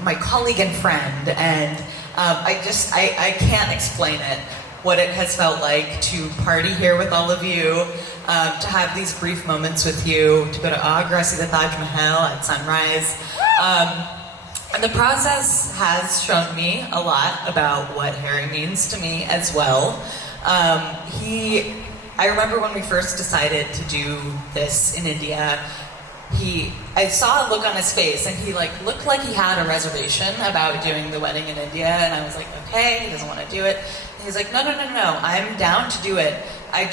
my colleague and friend, and I can't explain it, what it has felt like to party here with all of you, to have these brief moments with you, to go to Agra, see the Taj Mahal at sunrise. And the process has shown me a lot about what Harry means to me as well. I remember when we first decided to do this in India, I saw a look on his face, and he looked like he had a reservation about doing the wedding in India, and I was like, okay, he doesn't want to do it. And he's like, no, I'm down to do it. I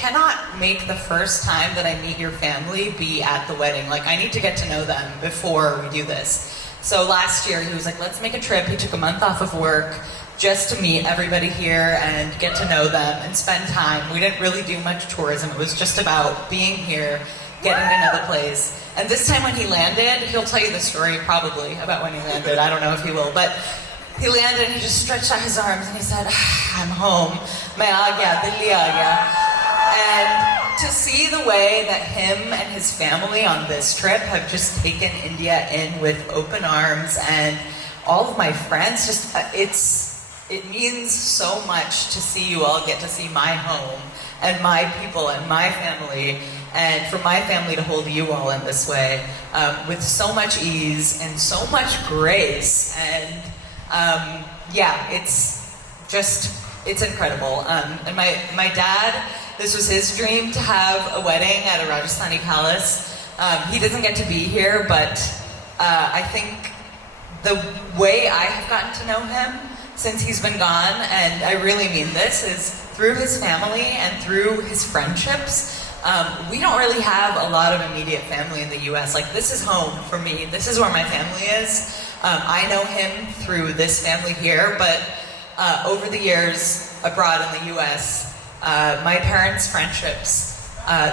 cannot make the first time that I meet your family be at the wedding. I need to get to know them before we do this. So last year, he was like, let's make a trip. He took a month off of work just to meet everybody here and get to know them and spend time. We didn't really do much tourism. It was just about being here, getting to know the place. And this time when he landed, he'll tell you the story probably about when he landed. I don't know if he will, but he landed and he just stretched out his arms and he said, I'm home. Main aa gaya, Delhi aa gaya. And to see the way that him and his family on this trip have just taken India in with open arms, and all of my friends, it means so much to see you all get to see my home and my people and my family, and for my family to hold you all in this way with so much ease and so much grace. And it's incredible. And my dad, this was his dream to have a wedding at a Rajasthani palace. He doesn't get to be here, but I think the way I have gotten to know him since he's been gone, and I really mean this, is through his family and through his friendships. We don't really have a lot of immediate family in the US. This is home for me. This is where my family is. I know him through this family here, but over the years abroad in the US, my parents' friendships,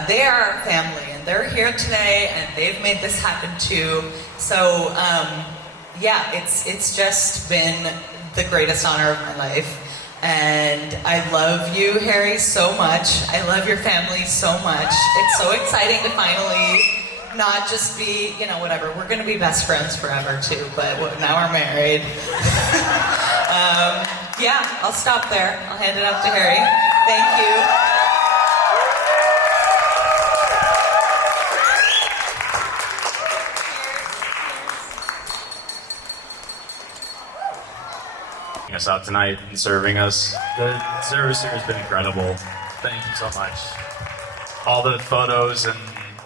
they are family, and they're here today, and they've made this happen too. So it's just been the greatest honor of my life. And I love you, Harry, so much. I love your family so much. It's so exciting to finally not just be, you know, whatever. We're going to be best friends forever, too, but now we're married. Yeah, I'll stop there. I'll hand it up to Harry. Thank you. Us out tonight and serving us. The service here has been incredible. Thank you so much. All the photos and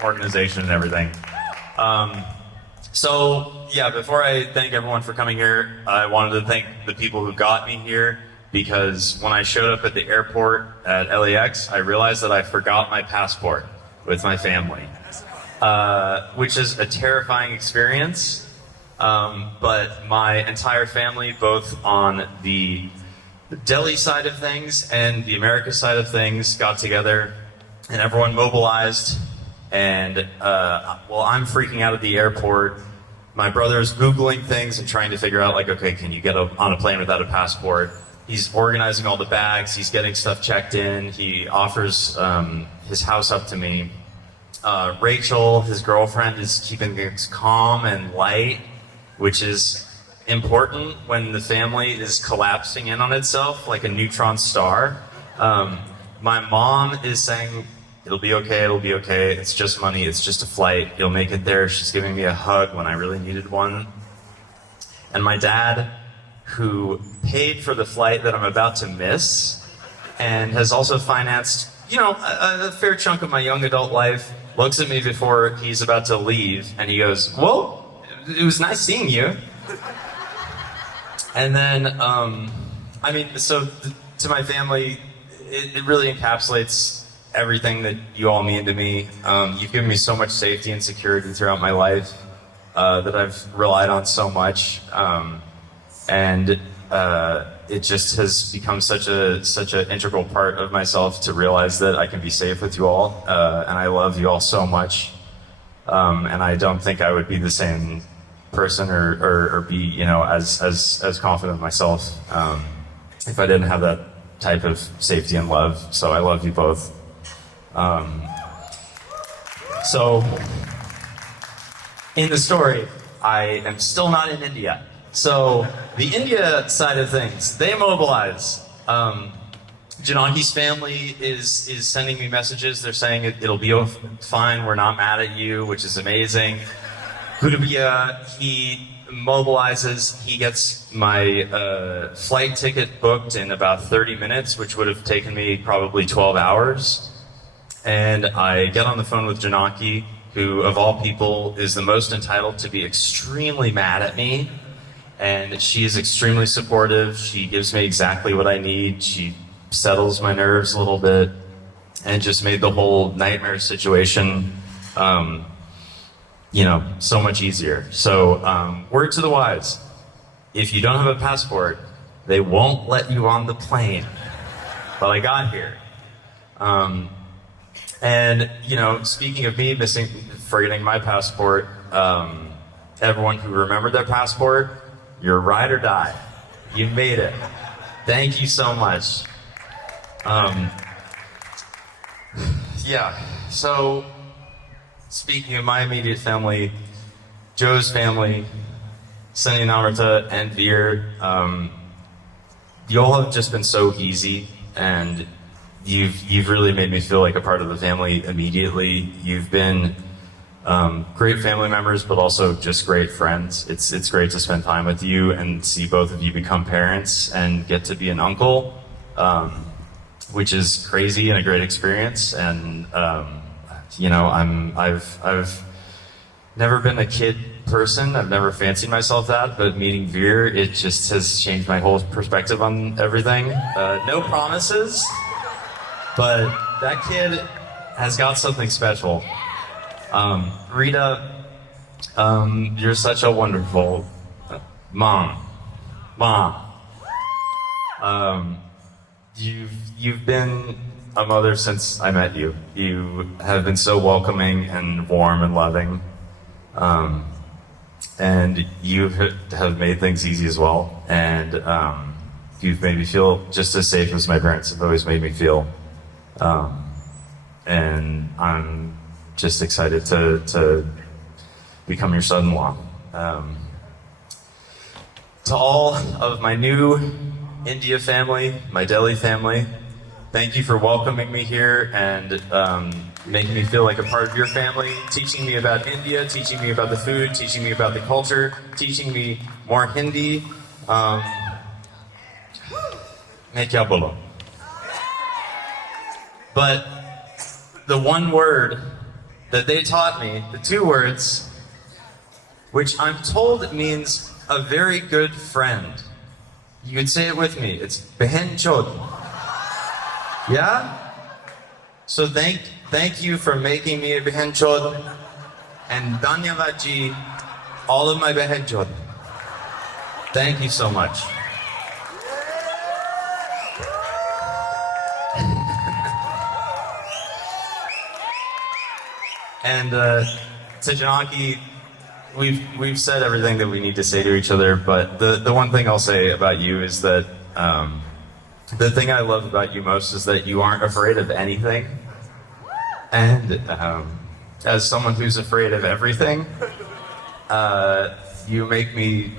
organization and everything. So yeah, before I thank everyone for coming here, I wanted to thank the people who got me here, because when I showed up at the airport at LAX, I realized that I forgot my passport with my family, which is a terrifying experience. But my entire family, both on the Delhi side of things and the America side of things, got together and everyone mobilized. And while I'm freaking out at the airport, my brother's Googling things and trying to figure out, like, okay, can you get on a plane without a passport? He's organizing all the bags, he's getting stuff checked in, he offers his house up to me. Rachel, his girlfriend, is keeping things calm and light, which is important when the family is collapsing in on itself like a neutron star. My mom is saying, it'll be okay, it's just money, it's just a flight, you'll make it there. She's giving me a hug when I really needed one. And my dad, who paid for the flight that I'm about to miss, and has also financed, you know, a fair chunk of my young adult life, looks at me before he's about to leave, and he goes, well, it was nice seeing you. And then, I mean, so to my family, it really encapsulates everything that you all mean to me. You've given me so much safety and security throughout my life that I've relied on so much. And it just has become such an integral part of myself to realize that I can be safe with you all. And I love you all so much. And I don't think I would be the same person or be, you know, as confident in myself if I didn't have that type of safety and love. So I love you both. So in the story, I am still not in India. So the India side of things, they mobilize. Jonaki's family is sending me messages. They're saying it'll be fine. We're not mad at you, which is amazing. Gupta, he mobilizes. He gets my flight ticket booked in about 30 minutes, which would have taken me probably 12 hours. And I get on the phone with Jonaki, who, of all people, is the most entitled to be extremely mad at me. And she is extremely supportive. She gives me exactly what I need. She settles my nerves a little bit and just made the whole nightmare situation, you know, so much easier. So, word to the wise, if you don't have a passport, they won't let you on the plane. But I got here. And, you know, speaking of me forgetting my passport, everyone who remembered their passport, you're ride or die. You made it. Thank you so much. Yeah, so speaking of my immediate family, Joe's family, Sunny and Amrita and Veer, you all have just been so easy, and you've really made me feel like a part of the family immediately. You've been great family members, but also just great friends. It's great to spend time with you and see both of you become parents and get to be an uncle, which is crazy and a great experience. And you know, I've never been a kid person. I've never fancied myself that, but meeting Veer, it just has changed my whole perspective on everything. No promises, but that kid has got something special. Rita, you're such a wonderful mom. You've been a mother since I met you. You have been so welcoming and warm and loving. And you have made things easy as well. And You've made me feel just as safe as my parents have always made me feel. And I'm just excited to become your son-in-law. To all of my new India family, my Delhi family, thank you for welcoming me here and making me feel like a part of your family, teaching me about India, teaching me about the food, teaching me about the culture, teaching me more Hindi. Main kya bolo? But the one word that they taught me, the two words, which I'm told it means a very good friend. You could say it with me. It's behen chod. Yeah? So thank you for making me a behen chod. And dhanyavad ji, all of my behen chod. Thank you so much. And to Jonaki, we've said everything that we need to say to each other, but the one thing I'll say about you is that the thing I love about you most is that you aren't afraid of anything. And as someone who's afraid of everything, you make me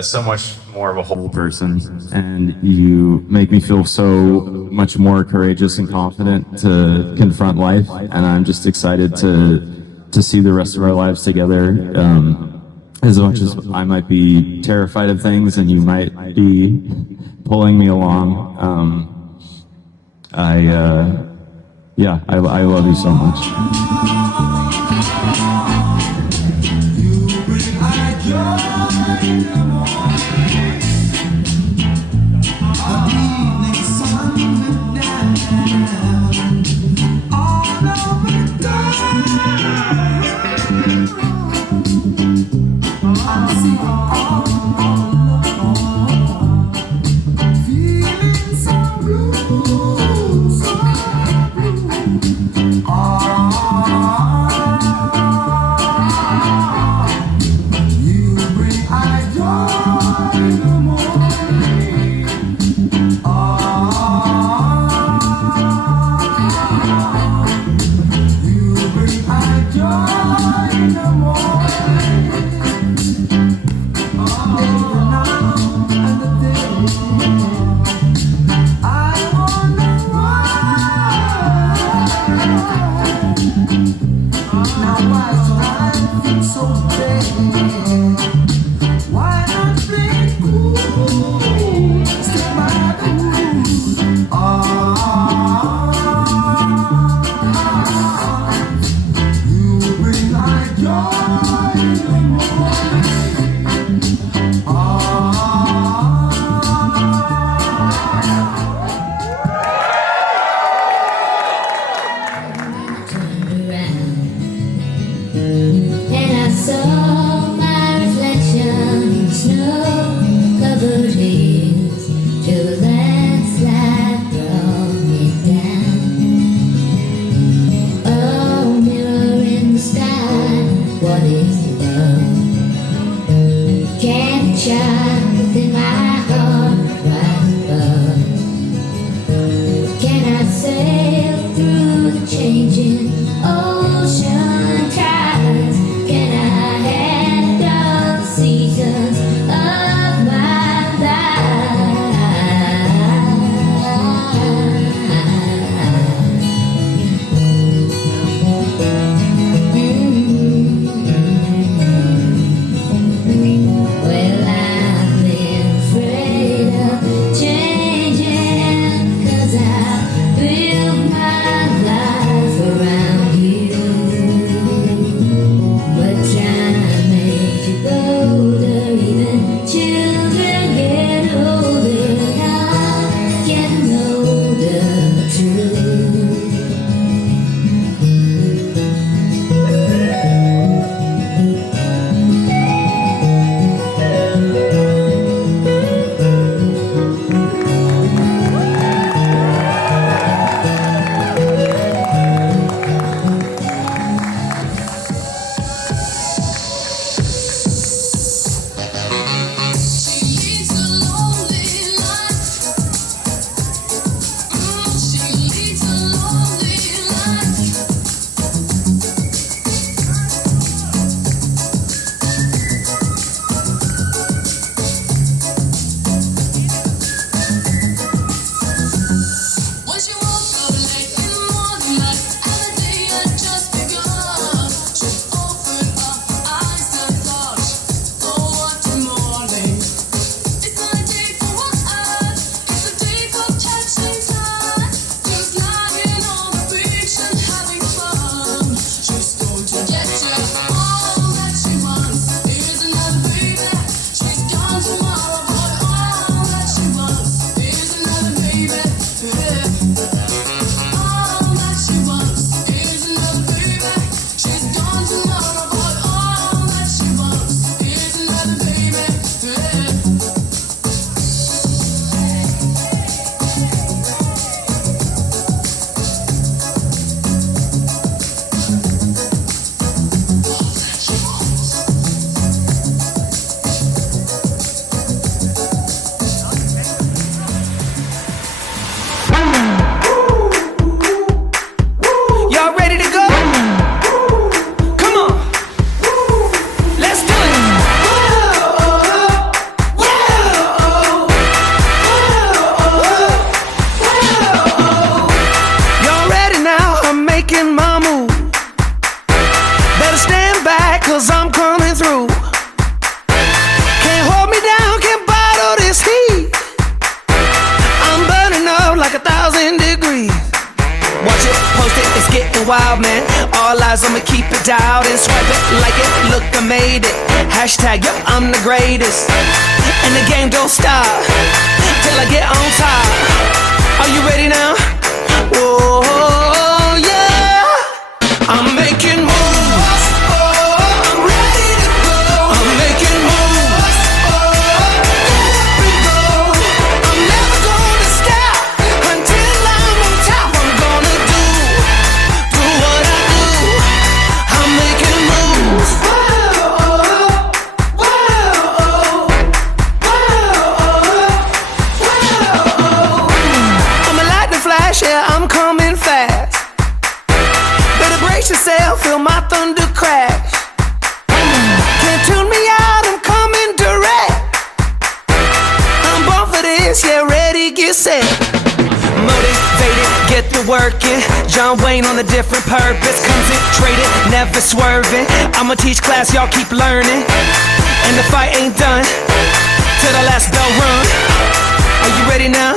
so much more of a whole person, and you make me feel so much more courageous and confident to confront life. And I'm just excited to see the rest of our lives together. As much as I might be terrified of things, and you might be pulling me along, I love you so much. Then I'ma keep it dialed and swipe it like it. Look, I made it. Hashtag, yup, I'm the greatest. And the game don't stop till I get on top. Are you ready now? Whoa, yeah. I'm making moves. I'm ready to go. I'm making moves. Up we go. I'm never gonna stop until I'm on top. I'm gonna do what I do. I'm making moves. I'ma light the flash, yeah, I'm coming fast. Better brace yourself, feel my thunder crash. Can't tune me out, I'm coming direct. I'm born for this, yeah, ready, get set. Motivated, get the work in. John Wayne on a different purpose. Concentrated, never swerving. I'ma teach class, y'all keep learning. And the fight ain't done till the last bell run. Are you ready now?